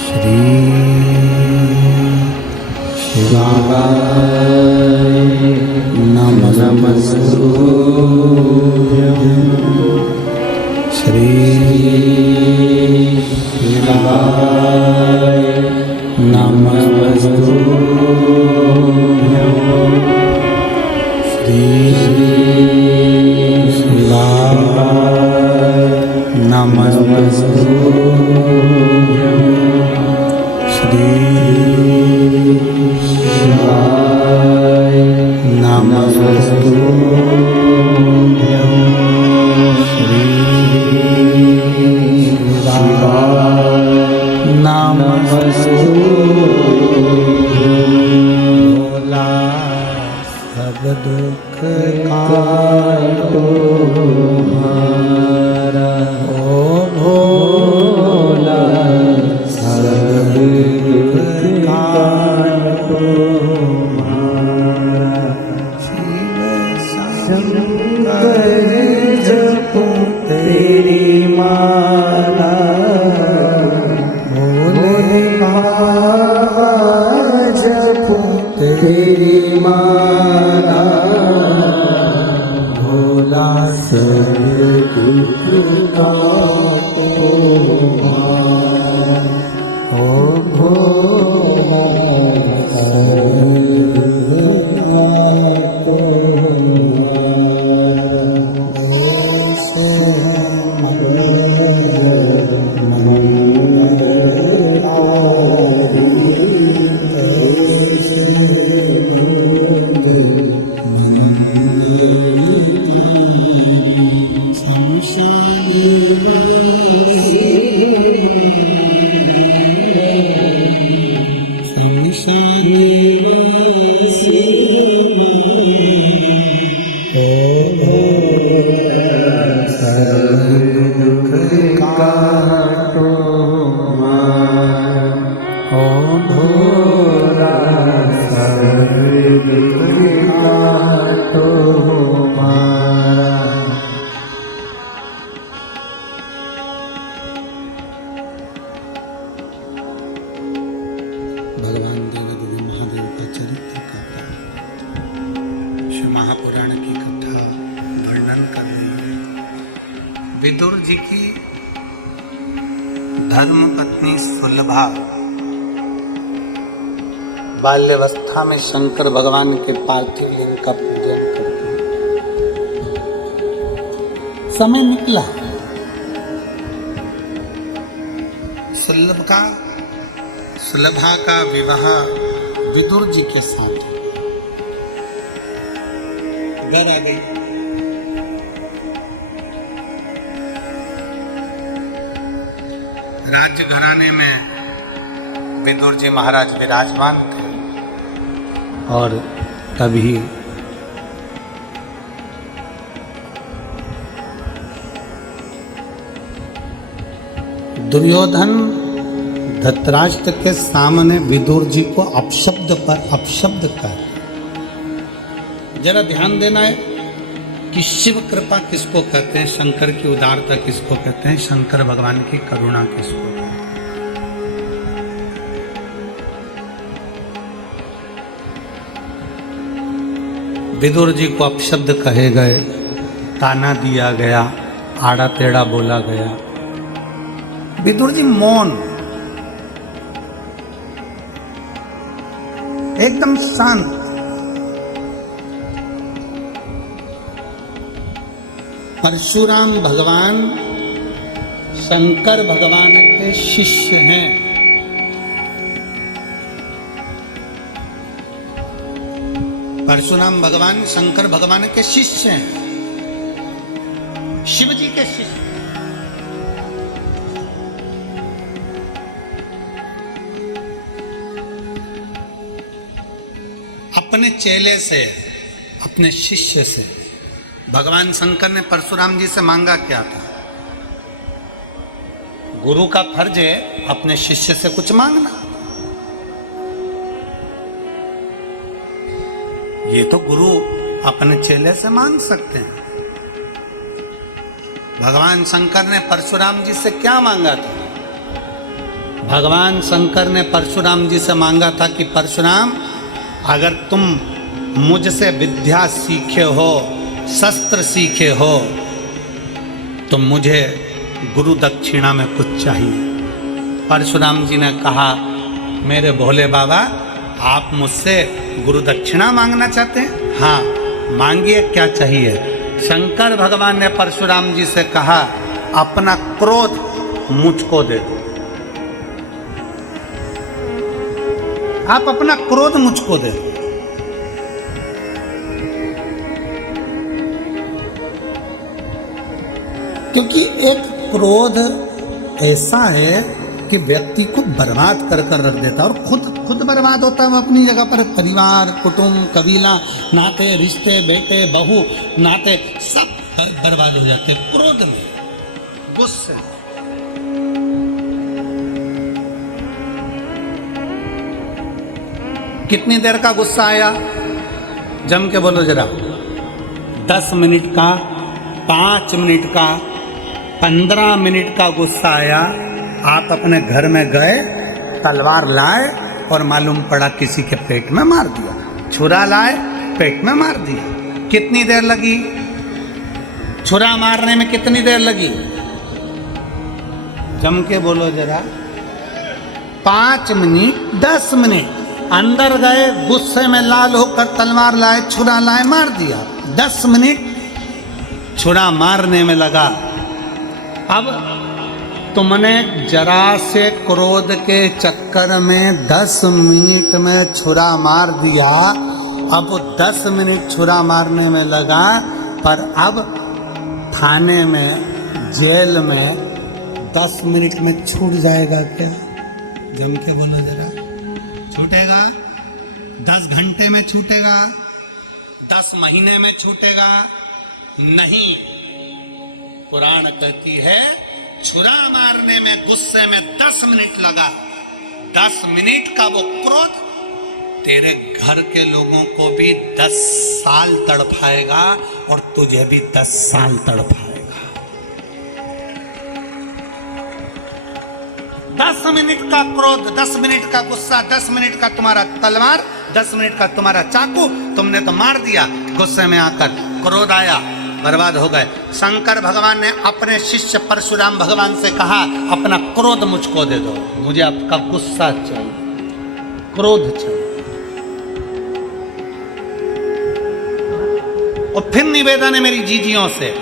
श्री शिवाय नमस्तुभ्यं। श्री शिवाय नमस्तुभ्यं। श्री शिवाय नमस्तुभ्यं। श्री शिवाय नमस्तुभ्यं। श्री शिवाय नमस्तुभ्यं। छोरा सर्ग तो मारा। भगवान देवदेव महादेव का चरित्र कहता है। शिव महापुराण की कथा वर्णन कर रही है विदुर जी की धर्म पत्नी सुलभा बाल्यावस्था में शंकर भगवान के पार्थिव लिंग का पूजन करती है। समय निकला, सुलभा का विवाह विदुर जी के साथ घर आ गई। राज्य घराने में विदुर जी महाराज विराजमान थे और तभी दुर्योधन धृतराष्ट्र के सामने विदुर जी को अपशब्द पर अपशब्द कर। जरा ध्यान देना है कि शिव कृपा किसको कहते हैं, शंकर की उदारता किसको कहते हैं, शंकर भगवान की करुणा किसको कहते हैं। विदुर जी को अपशब्द कहे गए, ताना दिया गया, आड़ा टेढ़ा बोला गया। विदुर जी मौन, एकदम शांत। परशुराम भगवान शंकर भगवान के शिष्य हैं। परशुराम भगवान शंकर भगवान के शिष्य हैं, शिव जी के शिष्य। अपने चेले से, अपने शिष्य से भगवान शंकर ने परशुराम जी से मांगा क्या था? गुरु का फर्ज है अपने शिष्य से कुछ मांगना। ये तो गुरु अपने चेले से मांग सकते हैं। भगवान शंकर ने परशुराम जी से क्या मांगा था? भगवान शंकर ने परशुराम जी से मांगा था कि परशुराम, अगर तुम मुझसे विद्या सीखे हो, शस्त्र सीखे हो, तो मुझे गुरु दक्षिणा में कुछ चाहिए। परशुराम जी ने कहा, मेरे भोले बाबा, आप मुझसे गुरु दक्षिणा मांगना चाहते हैं? हाँ, मांगिए, क्या चाहिए? शंकर भगवान ने परशुराम जी से कहा, अपना क्रोध मुझको दे दो। आप अपना क्रोध मुझको दे दो। क्योंकि एक क्रोध ऐसा है कि व्यक्ति को बर्बाद कर रख देता है और खुद बर्बाद होता है। वो अपनी जगह पर परिवार, कुटुंब, कबीला, नाते, रिश्ते, बेटे, बहू, नाते सब बर्बाद हो जाते हैं क्रोध में, गुस्से। कितनी देर का गुस्सा आया? जम के बोलो जरा। 10 मिनट का, 5 मिनट का, 15 मिनट का गुस्सा आया। आप अपने घर में गए, तलवार लाए और मालूम पड़ा किसी के पेट में मार दिया। छुरा लाए, पेट में मार दिया। कितनी देर लगी? छुरा मारने में कितनी देर लगी? जम के बोलो जरा। 5 मिनट, 10 मिनट। अंदर गए, गुस्से में लाल होकर तलवार लाए, छुरा लाए, मार दिया। 10 मिनट छुरा मारने में लगा। अब तुमने जरा से क्रोध के चक्कर में 10 मिनट में छुरा मार दिया। अब 10 मिनट छुरा मारने में लगा, पर अब थाने में, जेल में 10 मिनट में छूट जाएगा क्या? जम के बोलो जरा। छूटेगा? 10 घंटे में छूटेगा? 10 महीने में छूटेगा? नहीं। पुराण कहती है, छुरा मारने में गुस्से में 10 मिनट लगा, 10 मिनट का वो क्रोध तेरे घर के लोगों को भी 10 साल तड़पाएगा और तुझे भी 10 साल तड़पाएगा। 10 मिनट का क्रोध, 10 मिनट का गुस्सा, 10 मिनट का तुम्हारा तलवार, 10 मिनट का तुम्हारा चाकू, तुमने तो मार दिया। गुस्से में आकर क्रोध आया, बर्बाद हो गए। शंकर भगवान ने अपने शिष्य परशुराम भगवान से कहा, अपना क्रोध मुझको दे दो, मुझे आपका गुस्सा चाहिए, क्रोध चाहिए। और फिर निवेदन है मेरी जीजियों से,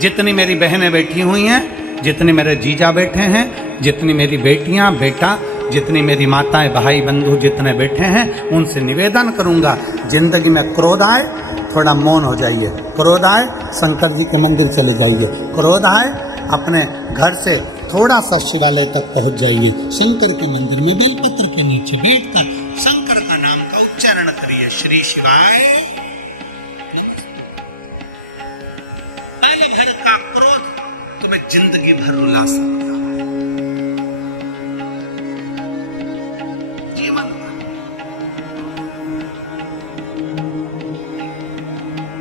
जितनी मेरी बहनें बैठी हुई हैं, जितने मेरे जीजा बैठे हैं, जितनी मेरी बेटियां बेटा, जितनी मेरी माताएं भाई बंधु जितने बैठे हैं, उनसे निवेदन करूंगा, जिंदगी में क्रोध आए थोड़ा मौन हो जाइए, क्रोध आए शंकर जी के मंदिर चले जाइए, क्रोध आए अपने घर से थोड़ा सा शिवालय तक पहुंच जाइए, शंकर के मंदिर में बेलपत्र के नीचे बैठकर शंकर का नाम का उच्चारण करिए, श्री शिवाय। पहले भर का क्रोध तुम्हें जिंदगी भर रुला सकता है।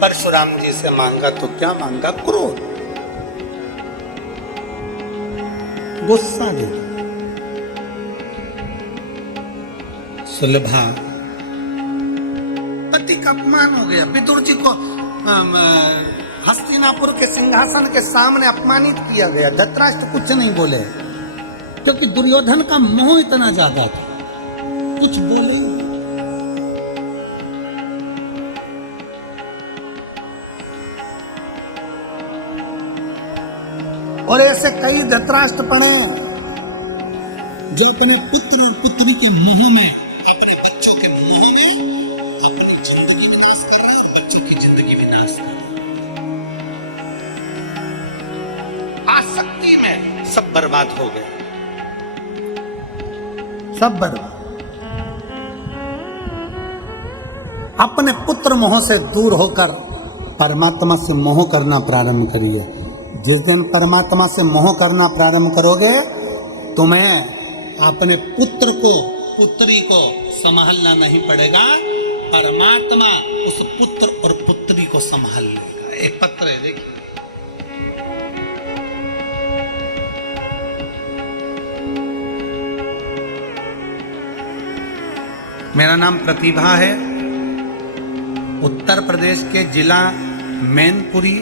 परशुराम जी से मांगा तो क्या मांगा? क्रोध, गुस्सा दे दो। सुलभा, पति का अपमान हो गया, विदुर जी को हस्तिनापुर के सिंहासन के सामने अपमानित किया गया। धृतराष्ट्र कुछ नहीं बोले क्योंकि दुर्योधन का मोह इतना ज्यादा था, कुछ बोले। और ऐसे कई धृतराष्ट्र पड़े जो अपने पुत्र और पुत्री के मोह में, अपने बच्चों के मोह में अपनी जिंदगी विनाश कर रहे और बच्चों की जिंदगी विनाश कर रहे। आसक्ति में सब बर्बाद हो गए, सब बर्बाद। अपने पुत्र मोह से दूर होकर परमात्मा से मोह करना प्रारंभ करिए। जिस दिन परमात्मा से मोह करना प्रारंभ करोगे, तुम्हें अपने पुत्र को पुत्री को संभालना नहीं पड़ेगा, परमात्मा उस पुत्र और पुत्री को संभाल लेगा। एक पत्र है, देखिए, मेरा नाम प्रतिभा है, उत्तर प्रदेश के जिला मैनपुरी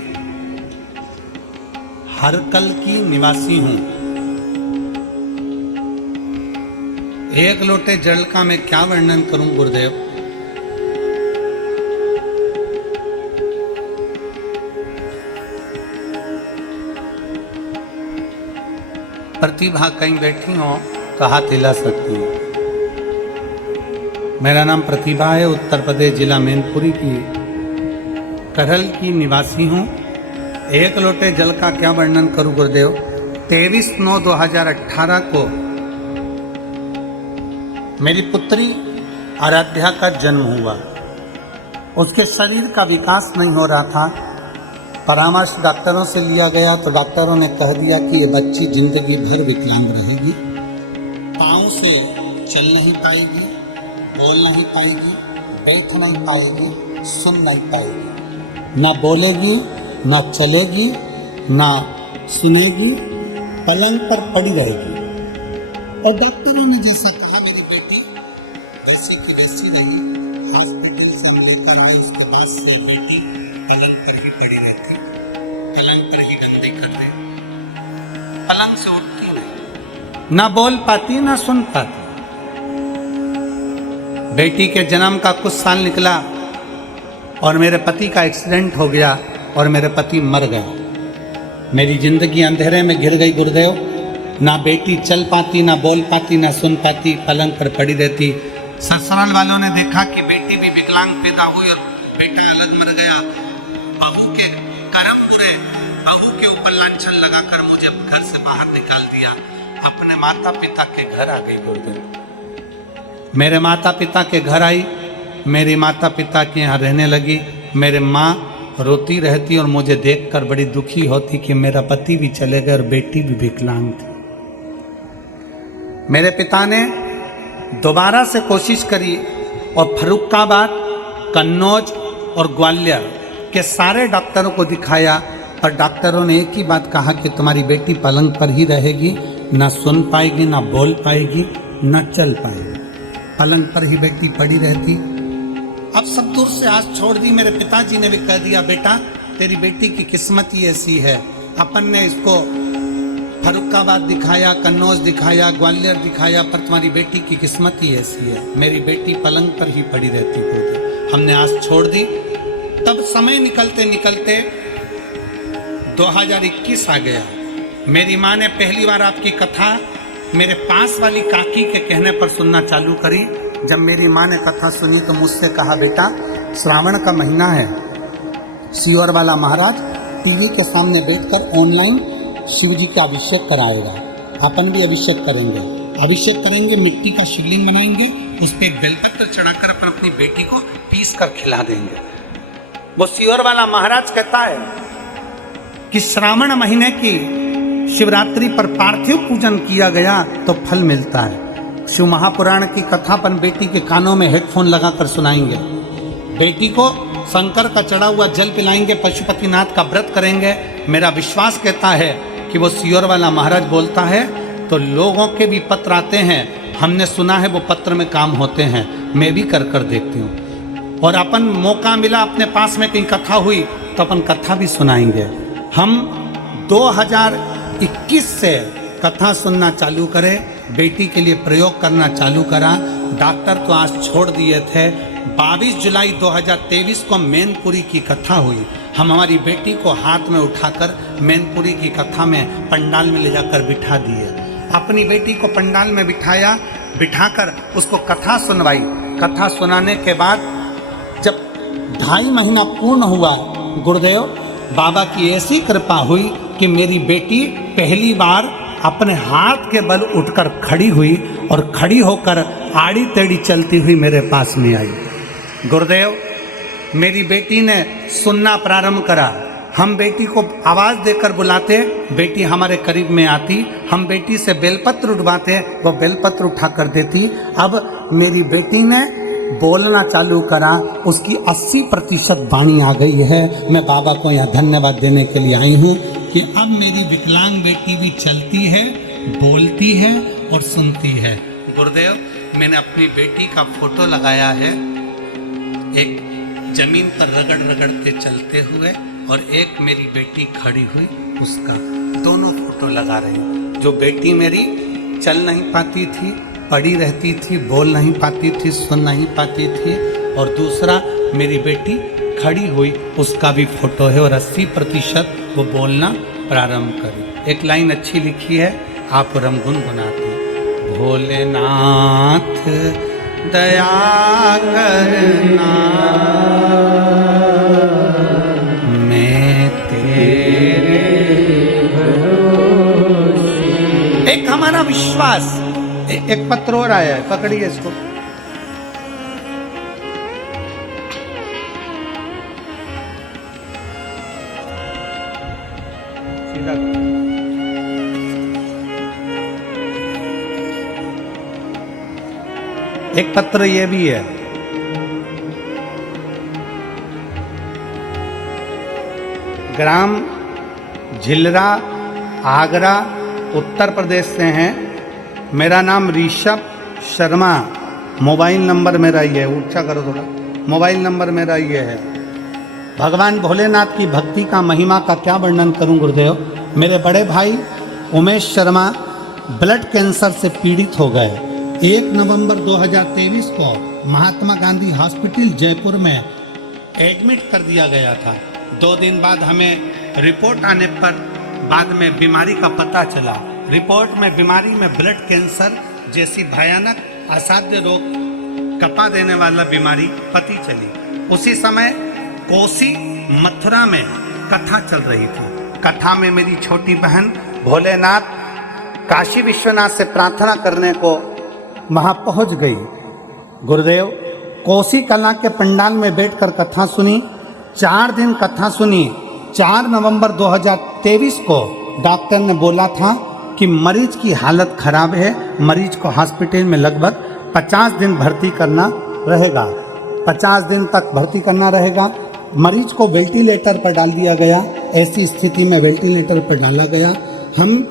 हरकल की निवासी हूं। एक लोटे जल का मैं क्या वर्णन करूं गुरुदेव। प्रतिभा कहीं बैठी हो तो हाथ हिला सकती हो। मेरा नाम प्रतिभा है, उत्तर प्रदेश जिला मैनपुरी की करहल की निवासी हूं। एक लोटे जल का क्या वर्णन करूं गुरुदेव। 23/9/2018 को मेरी पुत्री आराध्या का जन्म हुआ। उसके शरीर का विकास नहीं हो रहा था। परामर्श डॉक्टरों से लिया गया तो डॉक्टरों ने कह दिया कि ये बच्ची जिंदगी भर विकलांग रहेगी। पाँव से चल नहीं पाएगी, बोल नहीं पाएगी, बैठ नहीं पाएगी, सुन नहीं पाएगी, ना बोलेगी, ना चलेगी, ना सुनेगी, पलंग पर पड़ी रहेगी। और डॉक्टरों ने जैसा कहा मेरी बेटी वैसी की वैसी रही। हॉस्पिटल से हम लेकर आए, उसके बाद से बेटी पलंग पर ही पड़ी रहती, पलंग पर ही डंडे कर रही, पलंग से उठती नहीं, ना बोल पाती ना सुन पाती। बेटी के जन्म का कुछ साल निकला और मेरे पति का एक्सीडेंट हो गया और मेरे पति मर गए। मेरी जिंदगी अंधेरे में घिर गई गुरुदेव। ना बेटी चल पाती, ना बोल पाती, ना सुन पाती, पलंग पर पड़ी रहती। ससुराल वालों ने देखा कि बेटी भी विकलांग पैदा हुई और बेटा अलग मर गया। बहू के कर्म बुरे, बहू के ऊपर लांछन लगाकर मुझे घर से बाहर निकाल दिया। अपने माता पिता के घर आ गई गुरुदेव। मेरे माता पिता के घर आई, मेरी माता पिता के यहाँ रहने लगी। मेरे माँ रोती रहती और मुझे देखकर बड़ी दुखी होती कि मेरा पति भी चले गए और बेटी भी विकलांग थी। मेरे पिता ने दोबारा से कोशिश करी और फर्रुखाबाद, कन्नौज और ग्वालियर के सारे डॉक्टरों को दिखाया, पर डॉक्टरों ने एक ही बात कहा कि तुम्हारी बेटी पलंग पर ही रहेगी, ना सुन पाएगी, ना बोल पाएगी, ना चल पाएगी। पलंग पर ही बेटी पड़ी रहती। अब सब दूर से आस छोड़ दी। मेरे पिताजी ने भी कह दिया, बेटा तेरी बेटी की किस्मत ही ऐसी है। अपन ने इसको फर्रुखाबाद दिखाया, कन्नौज दिखाया, ग्वालियर दिखाया, पर तुम्हारी बेटी की किस्मत ही ऐसी है। मेरी बेटी पलंग पर ही पड़ी रहती थी। हमने आस छोड़ दी। तब समय निकलते निकलते 2021 आ गया। मेरी माँ ने पहली बार आपकी कथा मेरे पास वाली काकी के कहने पर सुनना चालू करी। जब मेरी माँ ने कथा सुनी तो मुझसे कहा, बेटा श्रावण का महीना है, सियोर वाला महाराज टीवी के सामने बैठकर ऑनलाइन शिव जी का अभिषेक कराएगा। अपन भी अभिषेक करेंगे। अभिषेक करेंगे, मिट्टी का शिवलिंग बनाएंगे, उस पर बेलपत्र चढ़ाकर अपन अपनी बेटी को पीस कर खिला देंगे। वो सियोर वाला महाराज कहता है कि श्रावण महीने की शिवरात्रि पर पार्थिव पूजन किया गया तो फल मिलता है। शिव महापुराण की कथा अपन बेटी के कानों में हेडफोन लगाकर सुनाएंगे, बेटी को शंकर का चढ़ा हुआ जल पिलाएंगे, पशुपतिनाथ का व्रत करेंगे। मेरा विश्वास कहता है कि वो सियोर वाला महाराज बोलता है तो लोगों के भी पत्र आते हैं। हमने सुना है वो पत्र में काम होते हैं। मैं भी कर देखती हूँ। और अपन मौका मिला, अपने पास में कहीं कथा हुई तो अपन कथा भी सुनाएंगे। हम 2021 से कथा सुनना चालू करें, बेटी के लिए प्रयोग करना चालू करा। डॉक्टर तो आज छोड़ दिए थे। 22 जुलाई 2023 को मैनपुरी की कथा हुई। हम हमारी बेटी को हाथ में उठाकर मैनपुरी की कथा में पंडाल में ले जाकर बिठा दिए। अपनी बेटी को पंडाल में बिठाकर उसको कथा सुनवाई। कथा सुनाने के बाद जब 2.5 महीना पूर्ण हुआ, गुरुदेव बाबा की ऐसी कृपा हुई कि मेरी बेटी पहली बार अपने हाथ के बल उठकर खड़ी हुई और खड़ी होकर आड़ी टेढ़ी चलती हुई मेरे पास में आई। गुरुदेव मेरी बेटी ने सुनना प्रारंभ करा। हम बेटी को आवाज़ देकर बुलाते, बेटी हमारे करीब में आती। हम बेटी से बेलपत्र उठवाते, वो बेलपत्र उठा कर देती। अब मेरी बेटी ने बोलना चालू करा। उसकी 80% वाणी आ गई है। मैं बाबा को यहाँ धन्यवाद देने के लिए आई हूँ कि अब मेरी विकलांग बेटी भी चलती है, बोलती है और सुनती है। गुरुदेव मैंने अपनी बेटी का फोटो लगाया है, एक जमीन पर रगड़ रगड़ते चलते हुए और एक मेरी बेटी खड़ी हुई, उसका दोनों फोटो लगा रहे हैं। जो बेटी मेरी चल नहीं पाती थी, पड़ी रहती थी, बोल नहीं पाती थी, सुन नहीं पाती थी, और दूसरा मेरी बेटी खड़ी हुई, उसका भी फोटो है और 80% वो बोलना प्रारंभ करी। एक लाइन अच्छी लिखी है, आप रम गुनगुनाते, भोलेनाथ दया करना मैं तेरे भरोसे। एक हमारा विश्वास। एक पत्र और आया है, पकड़िए इसको। सीधा एक पत्र ये भी है। ग्राम झिलरा, आगरा, उत्तर प्रदेश से हैं। मेरा नाम ऋषभ शर्मा, मोबाइल नंबर मेरा ये है, ऊंचा करो थोड़ा, मोबाइल नंबर मेरा ये है। भगवान भोलेनाथ की भक्ति का, महिमा का क्या वर्णन करूं गुरुदेव। मेरे बड़े भाई उमेश शर्मा ब्लड कैंसर से पीड़ित हो गए। 1 नवंबर 2023 को महात्मा गांधी हॉस्पिटल जयपुर में एडमिट कर दिया गया था। 2 दिन बाद हमें रिपोर्ट आने पर बाद में बीमारी का पता चला। रिपोर्ट में बीमारी में ब्लड कैंसर जैसी भयानक असाध्य रोग, कपा देने वाला बीमारी पता चली। उसी समय कोसी मथुरा में कथा चल रही थी। कथा में मेरी छोटी बहन भोलेनाथ काशी विश्वनाथ से प्रार्थना करने को वहाँ पहुँच गई। गुरुदेव कोसी कला के पंडाल में बैठकर कथा सुनी। 4 दिन कथा सुनी। 4 नवंबर 2023 को डॉक्टर ने बोला था कि मरीज की हालत खराब है, मरीज को हॉस्पिटल में लगभग 50 दिन भर्ती करना रहेगा, 50 दिन तक भर्ती करना रहेगा। मरीज को वेंटिलेटर पर डाल दिया गया, ऐसी स्थिति में वेंटिलेटर पर डाला गया। हम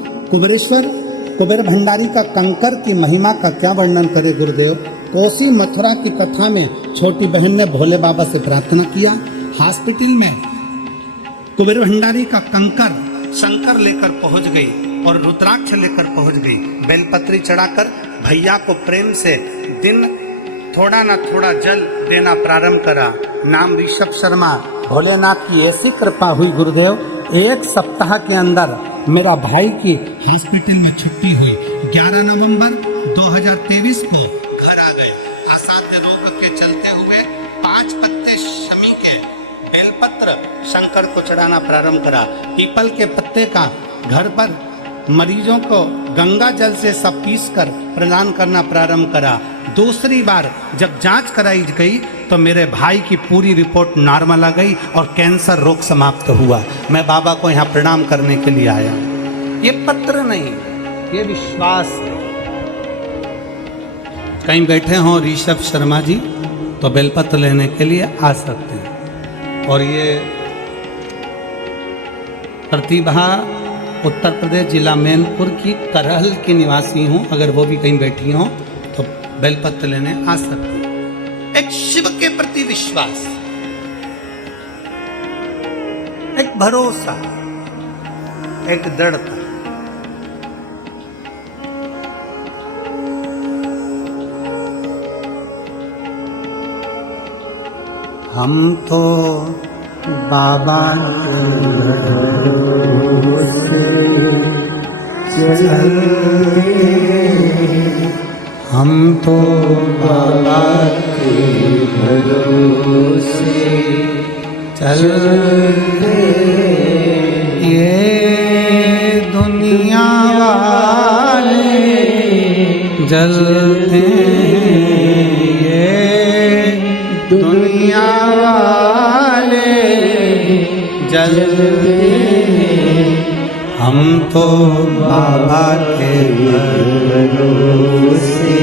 कुबेर भंडारी का कंकर की महिमा का क्या वर्णन करे गुरुदेव। कोसी मथुरा की कथा में छोटी बहन ने भोले बाबा से प्रार्थना किया, हॉस्पिटल में कुबेर भंडारी का कंकर शंकर लेकर पहुंच गई और रुद्राक्ष लेकर पहुंच गई। बेलपत्री चढ़ाकर भैया को प्रेम से दिन थोड़ा ना थोड़ा जल देना प्रारंभ करा। नाम ऋषभ शर्मा। भोलेनाथ की ऐसी कृपा हुई गुरुदेव, 1 सप्ताह के अंदर मेरा भाई की हॉस्पिटल में छुट्टी हुई। 11 नवंबर 2023 को घर आ गए। असाध्य रोग के चलते हुए 5 पत्ते शमी के बेलपत्र शंकर को चढ़ाना प्रारंभ करा। पीपल के पत्ते का घर पर मरीजों को गंगा जल से सब पीस कर प्रदान करना प्रारंभ करा। दूसरी बार जब जांच कराई गई तो मेरे भाई की पूरी रिपोर्ट नॉर्मल आ गई और कैंसर रोग समाप्त हुआ। मैं बाबा को यहाँ प्रणाम करने के लिए आया। ये पत्र नहीं, ये विश्वास है। कहीं बैठे हों ऋषभ शर्मा जी तो बेलपत्र लेने के लिए आ सकते हैं। और ये प्रतिभा उत्तर प्रदेश जिला मैनपुर की करहल की निवासी हूँ, अगर वो भी कहीं बैठी हों तो बेलपत्र लेने आ सकते हैं। एक शिव के प्रति विश्वास, एक भरोसा, एक दृढ़ता। हम तो बाबा के भरोसे चलते, हम तो बाबा के भरोसे चलते, ये दुनिया वाले जलते, ये दुनिया वाले जलते, हम तो बाबा के भरोसे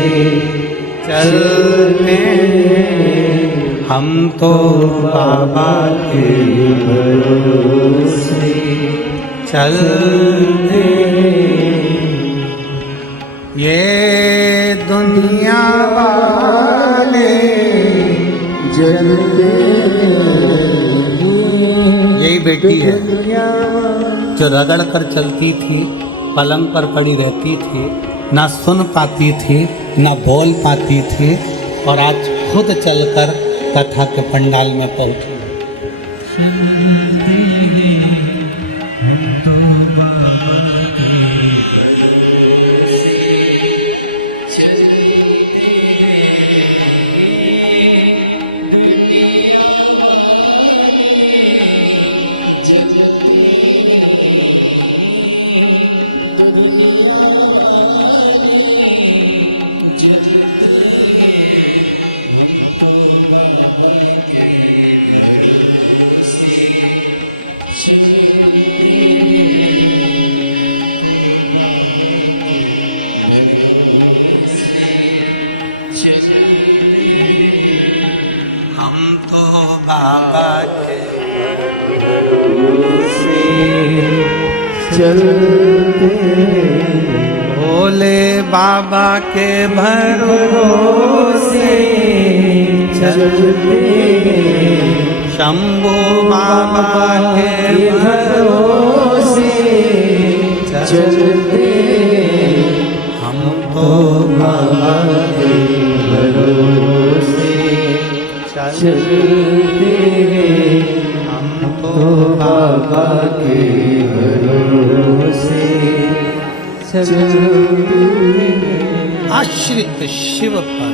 चलते, हम तो बाबा के भरोसे चलते, ये दुनिया वाले जलते। यही बेटी है जो रगड़ कर चलती थी, पलंग पर पड़ी रहती थी, ना सुन पाती थी, ना बोल पाती थी, और आज खुद चलकर कथा के पंडाल में पहुंची। बाबा के भरोसे चलते, भोले बाबा के भरोसे चलते, शंभू बाबा के भरोसे चलते, हम तो बाबा के भरोसे चलते, हम तो बाबा के भरोसे चलते। आश्रित शिव पर,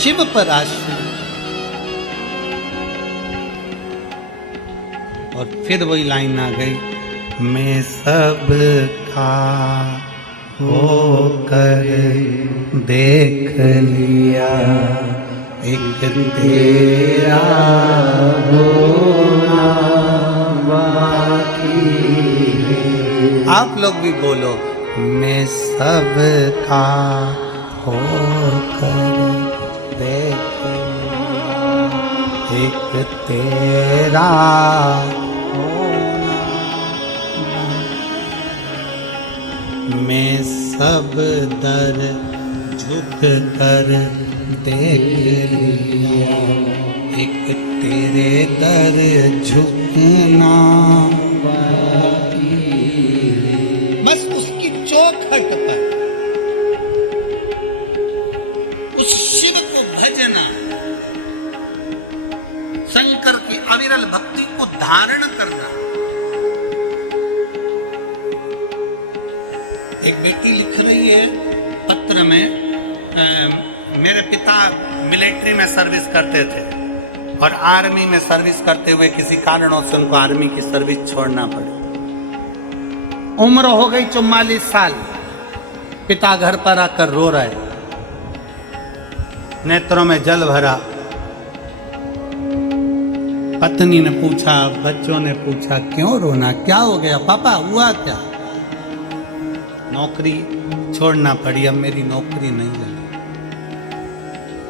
शिव पर आश्रित। और फिर वही लाइन आ गई, मैं सब का होकर देख लिया, एक तेरा होना आप लोग भी बोलो, मैं सबका होकर देख एक तेरा होना, मैं सब दर झुक कर देख लिया, एक तेरे दर झुकना, बस उसकी चौखट पर उस शिव को भजना, शंकर की अविरल भक्ति को धारण करना। एक बेटी लिख रही है पत्र में, मेरे पिता मिलिट्री में सर्विस करते थे और आर्मी में सर्विस करते हुए किसी कारणों से उनको आर्मी की सर्विस छोड़ना पड़ी। उम्र हो गई 44 साल, पिता घर पर आकर रो रहे, नेत्रों में जल भरा। पत्नी ने पूछा, बच्चों ने पूछा, क्यों रोना, क्या हो गया पापा, हुआ क्या? नौकरी छोड़ना पड़ी, अब मेरी नौकरी नहीं लगी।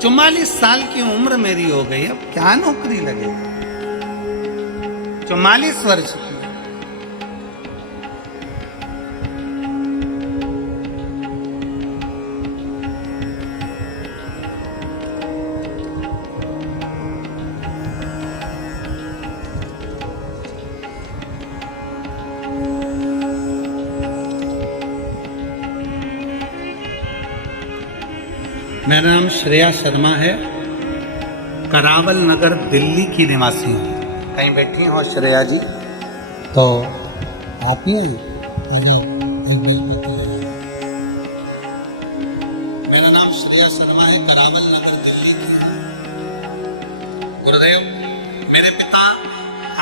44 साल की उम्र मेरी हो गई, अब क्या नौकरी लगेगी? 44 वर्ष की। मेरा नाम श्रेया शर्मा है, करावल नगर दिल्ली की निवासी हूँ। कहीं बैठी हो श्रेया जी? तो आप ही मेरा नाम श्रेया शर्मा है, करावल नगर दिल्ली की। गुरुदेव, मेरे पिता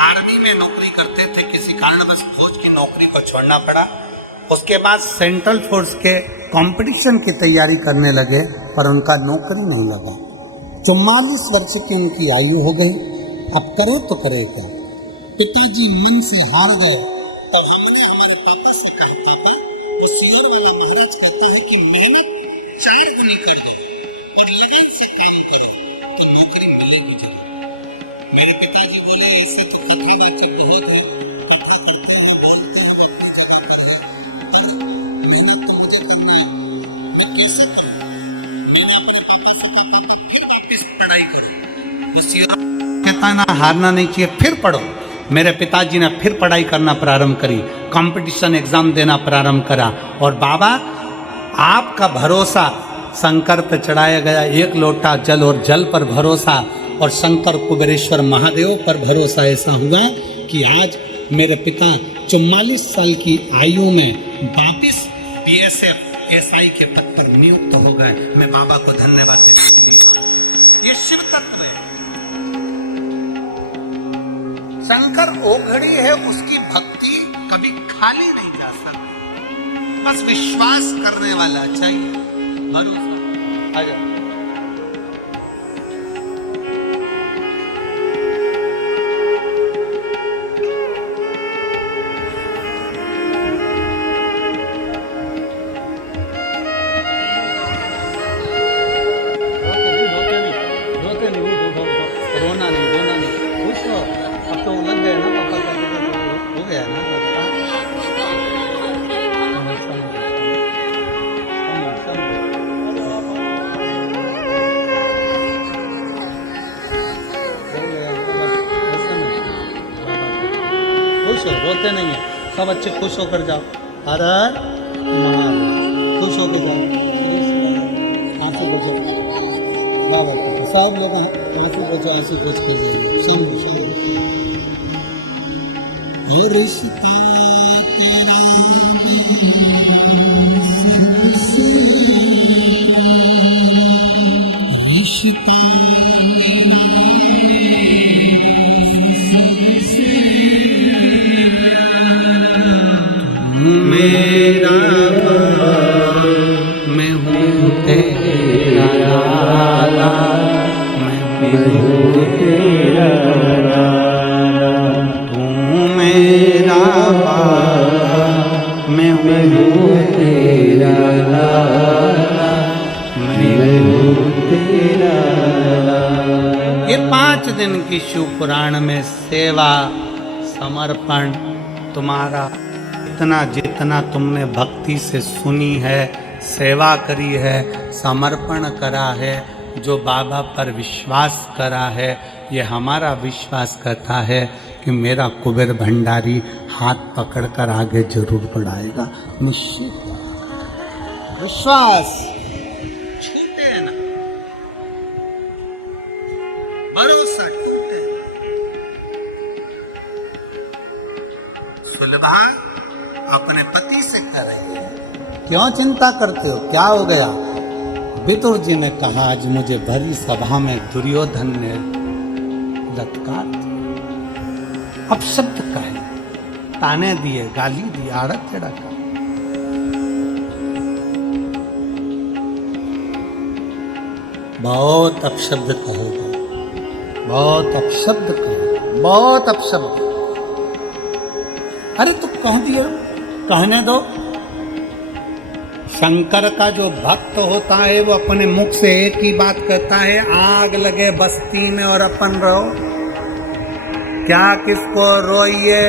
आर्मी में नौकरी करते थे, किसी कारणवश फौज की नौकरी को छोड़ना पड़ा। उसके बाद सेंट्रल फोर्स के कंपटीशन की तैयारी करने लगे, पर उनका नौकरी नहीं लगा। 44 वर्ष की उनकी आयु हो गई, अब करे तो करे क्या? पिताजी मन से हार गए, तब हमने हमारे पापा से कहा, पापा वो सियोर वाला महाराज कहता है कि मेहनत 4 गुनी कर दो और लगन से काम करो तो नौकरी मिलेगी जरूर। मेरे पिताजी बोले, ऐसे तो कथा वाचक बहुत है, कथा करते हैं, बोलते हैं, अपनी जगह पर है, मेहनत तो मुझे करना है, मैं कैसे करूँ? कहता है ना, हारना नहीं चाहिए, फिर पढ़ो। मेरे पिताजी ने फिर पढ़ाई करना प्रारंभ करी, कंपटीशन एग्जाम देना प्रारंभ करा। और बाबा, आपका भरोसा शंकर पर चढ़ाया गया, 1 लोटा जल और जल पर भरोसा, और शंकर कुबेरेश्वर महादेव पर भरोसा ऐसा हुआ कि आज मेरे पिता 44 साल की आयु में वापिस BSF SI के पद पर नियुक्त हो गए। मैं बाबा को धन्यवाद देने के लिए। ये शिव तत्व है। शंकर ओघड़ी है, उसकी भक्ति कभी खाली नहीं जा सकती, बस विश्वास करने वाला चाहिए, भरोसा। आ जाओ। रोना नहीं, खुश हो। अब तो लग गए ना पापा का, हो गया ना खुश हो, रोते नहीं है, सब अच्छे खुश होकर जाओ। हर हर महादेव, खुश होकर जाओ। आंसू बचो, सब लोग आंसू बचो, ऐसी कुछ कीजिए। सुनो ये रिश्ता तेरा रिश्ता मेरा, मैं हूँ तेरा लाला, मैं हूँ तेरा लाला, तू मेरा कि शिव पुराण में सेवा समर्पण तुम्हारा इतना जितना तुमने भक्ति से सुनी है, सेवा करी है, समर्पण करा है, जो बाबा पर विश्वास करा है, ये हमारा विश्वास करता है कि मेरा कुबेर भंडारी हाथ पकड़कर आगे जरूर बढ़ाएगा। निश्चित विश्वास छूटे ना, भरोसा टूटे। सुलभा अपने पति से कर रही है, क्यों चिंता करते हो, क्या हो गया? विदुर जी ने कहा, आज मुझे भरी सभा में दुर्योधन ने लटकार दिया, अपशब्द कहे, ताने दिए, गाली दी, आड़त चढ़ा कर। बहुत अपशब्द कहेगा, बहुत अपशब्द कहेगा, बहुत अपशब्द। अरे तू कह दिया, कहने दो। शंकर का जो भक्त होता है वो अपने मुख से एक ही बात कहता है, आग लगे बस्ती में और अपन रहो। क्या किसको रोइए,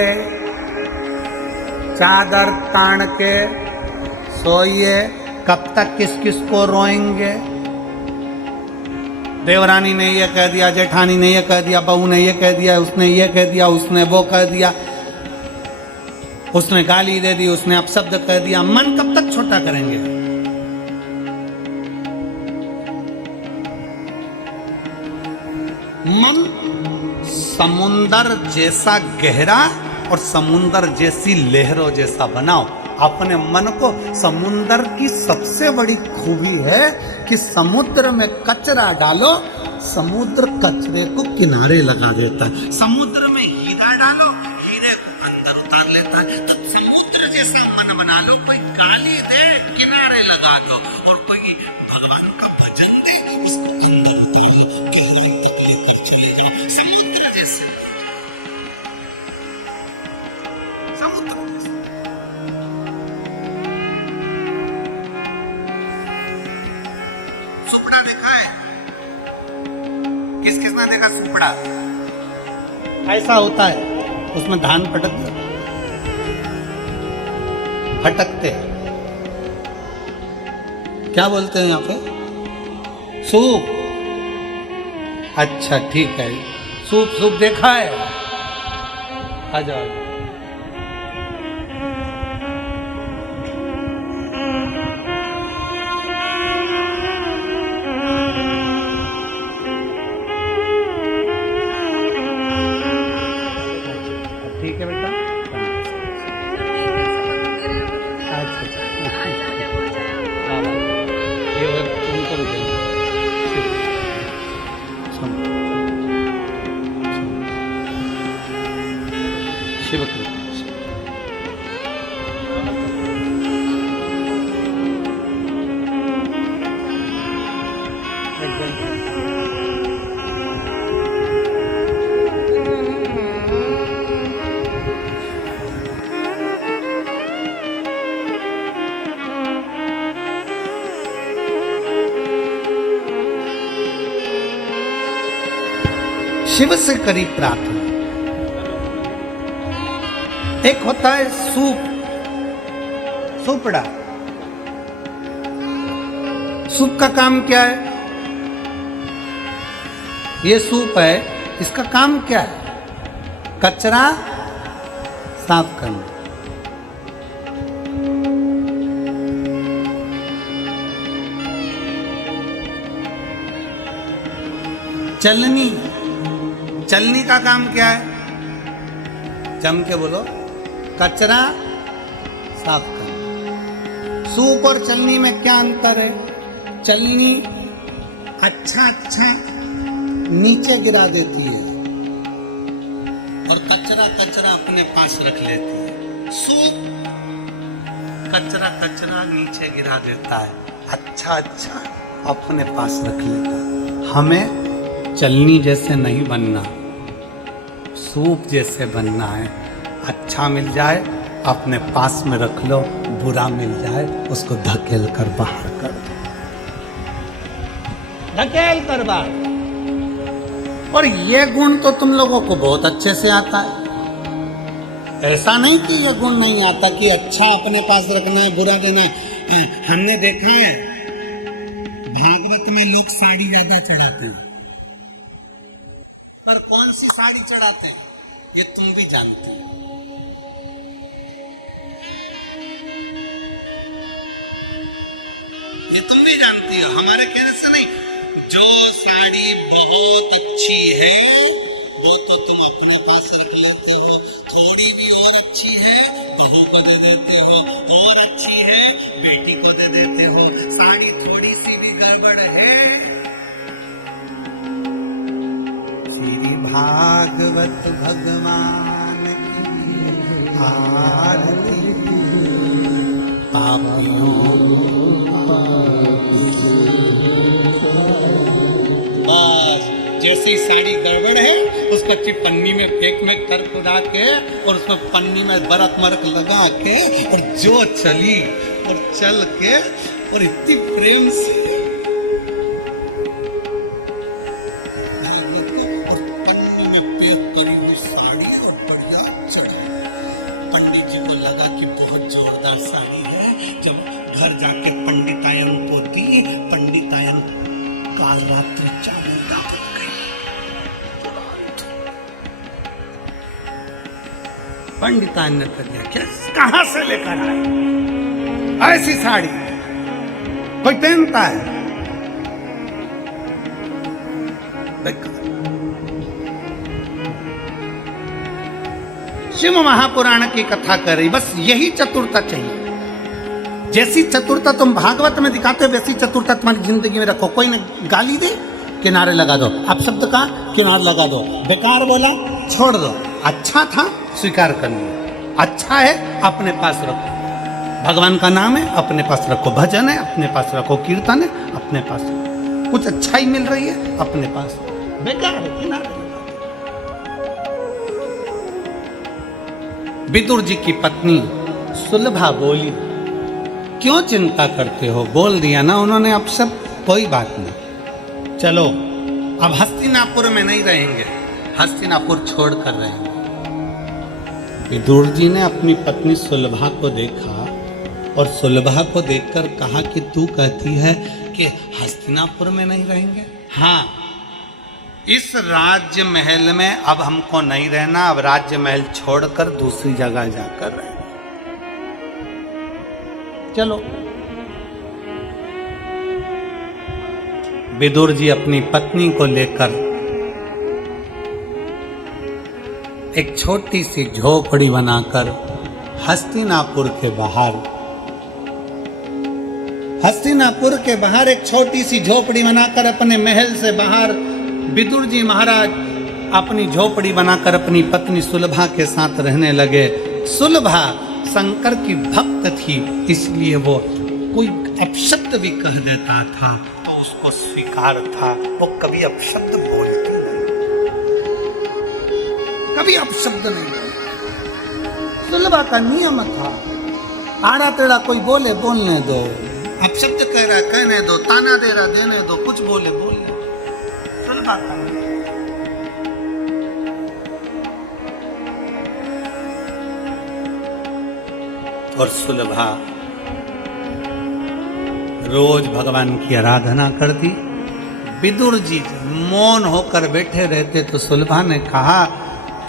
चादर तान के सोइए, कब तक किस किस को रोएंगे? देवरानी ने ये कह दिया, जेठानी ने ये कह दिया, बहू ने ये कह दिया, उसने ये कह दिया, उसने वो कह दिया, उसने गाली दे दी, उसने अपशब्द कह दिया। मन कब तक छोटा करेंगे? मन समुंदर जैसा गहरा और समुंदर जैसी लहरों जैसा बनाओ। अपने मन को, समुंदर की सबसे बड़ी खूबी है कि समुद्र में कचरा डालो, समुद्र कचरे को किनारे लगा देता है। समुद्र में हीरा डालो, हीरे को अंदर उतार लेता है। तो समुद्र जैसा मन बना लो, कोई गाली दे किनारे लगा दो, और कोई भगवान का भजन दे इसको अंदर उतार लो। समुद्र जैसे, समुद्र जैसे। सुपड़ा देखा है? किस किसने देखा सुपड़ा? ऐसा होता है, उसमें धान पटक दिया, भटकते, क्या बोलते हैं यहाँ पे? सूप। अच्छा ठीक है, सूप सूप देखा है? आ जाओ। ठीक है बेटा, ये उनको भी देंगे। शिव कृपा। शिव से करी प्रार्थना। एक होता है सूप, सुपड़ा। सूप का काम क्या है? ये सूप है, इसका काम क्या है? कचरा साफ करना। चलनी, चलनी का काम क्या है? जम के बोलो, कचरा साफ करना। सूप और चलनी में क्या अंतर है? चलनी अच्छा अच्छा नीचे गिरा देती है और कचरा कचरा अपने पास रख लेती है। सूप कचरा कचरा नीचे गिरा देता है, अच्छा अच्छा अपने पास रख लेता है। हमें चलनी जैसे नहीं बनना, सूप जैसे बनना है। अच्छा मिल जाए अपने पास में रख लो, बुरा मिल जाए उसको धकेल कर बाहर कर दो, धकेल कर बाहर। और ये गुण तो तुम लोगों को बहुत अच्छे से आता है। ऐसा नहीं कि ये गुण नहीं आता कि अच्छा अपने पास रखना है, बुरा देना है। हमने देखा है भागवत में लोग साड़ी ज्यादा चढ़ाते हैं, पर कौन सी साड़ी चढ़ाते हैं ये तुम भी जानते हो। ये तुम भी जानती हो, हमारे कहने से नहीं। जो साड़ी बहुत अच्छी है वो तो तुम अपने पास रख लेते हो, थोड़ी भी और अच्छी है बहू को दे देते हो, और अच्छी है बेटी को दे देते हो। साड़ी थोड़ी सी भी गड़बड़ है। श्री भागवत भगवान की आरती, बस जैसी साड़ी गड़बड़ है उसको अच्छी पन्नी में फेंक में कर कुदा के और उसमें पन्नी में बरक मरक लगा के और जो चली और चल के और इतनी प्रेम से पन्नी में पैक करी हुई साड़ी और बढ़िया चढ़ी। पंडित जी को लगा कि बहुत जोरदार साड़ी है। जब घर जाके पंडितायन को दी, पंडितायन काल रात्रि चामुंडा बन गई। पंडितायन ने कह दिया क्या कहां से लेकर आए ऐसी साड़ी, कोई पहनता है? शिव महापुराण की कथा कर रही, बस यही चतुरता चाहिए। जैसी चतुरता तुम भागवत में दिखाते हो वैसी चतुरता तुम्हारी जिंदगी में रखो। कोई ने गाली दे किनारे लगा दो, अपशब्द का किनारे लगा दो, बेकार बोला छोड़ दो, अच्छा था स्वीकार कर लो, अच्छा है अपने पास रखो, भगवान का नाम है अपने पास रखो, भजन है अपने पास रखो, कीर्तन है अपने पास रखो, कुछ अच्छाई मिल रही है अपने पास, बेकार है किनारे लगा दो। विदुर जी की पत्नी सुलभा बोली क्यों चिंता करते हो, बोल दिया ना उन्होंने, अब सब कोई बात नहीं, चलो अब हस्तिनापुर में नहीं रहेंगे, हस्तिनापुर छोड़कर रहेंगे। विदुर जी ने अपनी पत्नी सुलभा को देखा और सुलभा को देखकर कहा कि तू कहती है कि हस्तिनापुर में नहीं रहेंगे? हाँ, इस राज्य महल में अब हमको नहीं रहना, अब राज्य महल छोड़कर दूसरी जगह जाकर रहेंगे। चलो। विदुर जी अपनी पत्नी को लेकर एक छोटी सी झोपड़ी बनाकर हस्तिनापुर के बाहर एक छोटी सी झोपड़ी बनाकर अपने महल से बाहर विदुर जी महाराज अपनी झोपड़ी बनाकर अपनी पत्नी सुलभा के साथ रहने लगे। सुलभा शंकर की भक्त थी, इसलिए वो कोई अपशब्द भी कह देता था तो उसको स्वीकार था, वो कभी अपशब्द बोलती नहीं, कभी अपशब्द नहीं। सुलभा का नियम था, आड़ा टेढ़ा कोई बोले बोलने दो, अपशब्द कह रहा कहने दो, ताना दे रहा देने दो, कुछ बोले बोलने दो, सुलभा का नियम। और सुलभा रोज भगवान की आराधना करती। विदुर जी मौन होकर बैठे रहते तो सुलभा ने कहा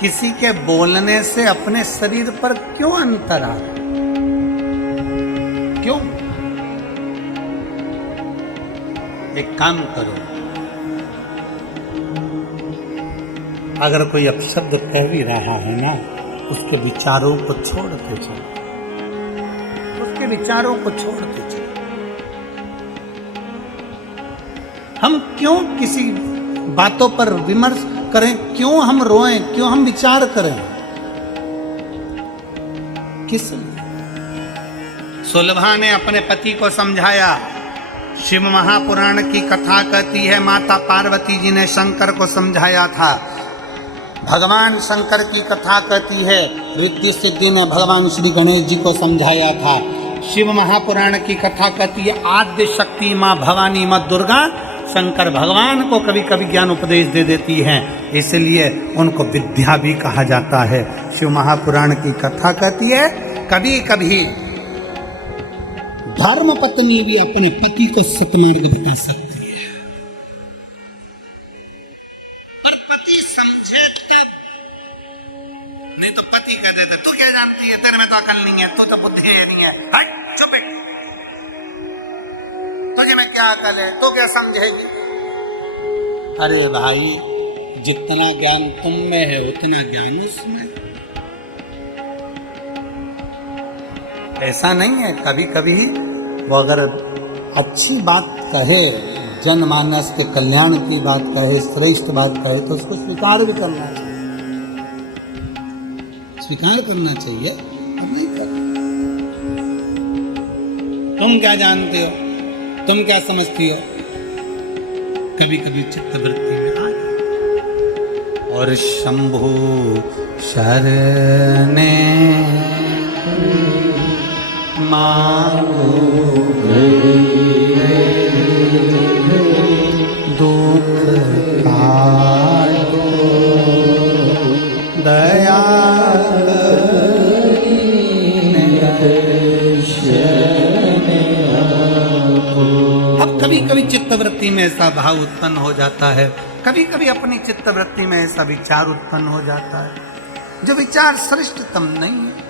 किसी के बोलने से अपने शरीर पर क्यों अंतर आ, क्यों? एक काम करो, अगर कोई अपशब्द कह भी रहा है ना, उसके विचारों को छोड़ते चलो, उसके विचारों को छोड़ते चलो। हम क्यों किसी बातों पर विमर्श करें, क्यों हम रोएं, क्यों हम विचार करें, किस? सुलभा ने अपने पति को समझाया। शिव महापुराण की कथा कहती है माता पार्वती जी ने शंकर को समझाया था। भगवान शंकर की कथा कहती है रिद्धि सिद्धि ने भगवान श्री गणेश जी को समझाया था। शिव महापुराण की कथा कहती है आद्य शक्ति माँ भवानी माँ दुर्गा शंकर भगवान को कभी कभी ज्ञान उपदेश दे देती हैं, इसलिए उनको विद्या भी कहा जाता है। शिव महापुराण की कथा कहती है कभी कभी धर्म पत्नी भी अपने पति को सतमार्ग बता सकती है, और पति समझे तब, नहीं तो पति कह देते तू क्या जानती है, तेरे में तो अकल नहीं है, तू तो बुद्धि नहीं है, चुप है, तुझे में क्या अकल है, तू क्या समझेगी। अरे भाई, जितना ज्ञान तुम में है उतना ज्ञान उसमें। ऐसा नहीं है, कभी कभी वो अगर अच्छी बात कहे, जनमानस के कल्याण की बात कहे, श्रेष्ठ बात कहे, तो उसको स्वीकार भी करना चाहिए, स्वीकार करना चाहिए। अब नहीं करना। तुम क्या जानते हो, तुम क्या समझती हो, कभी कभी चित्तवृत्ति में आ जाए। और शंभु शरणे मांगो दुख काटो दया। अब कभी कभी चित्तवृत्ति में ऐसा भाव उत्पन्न हो जाता है, कभी कभी अपनी चित्तवृत्ति में ऐसा विचार उत्पन्न हो जाता है जो विचार श्रेष्ठतम नहीं है,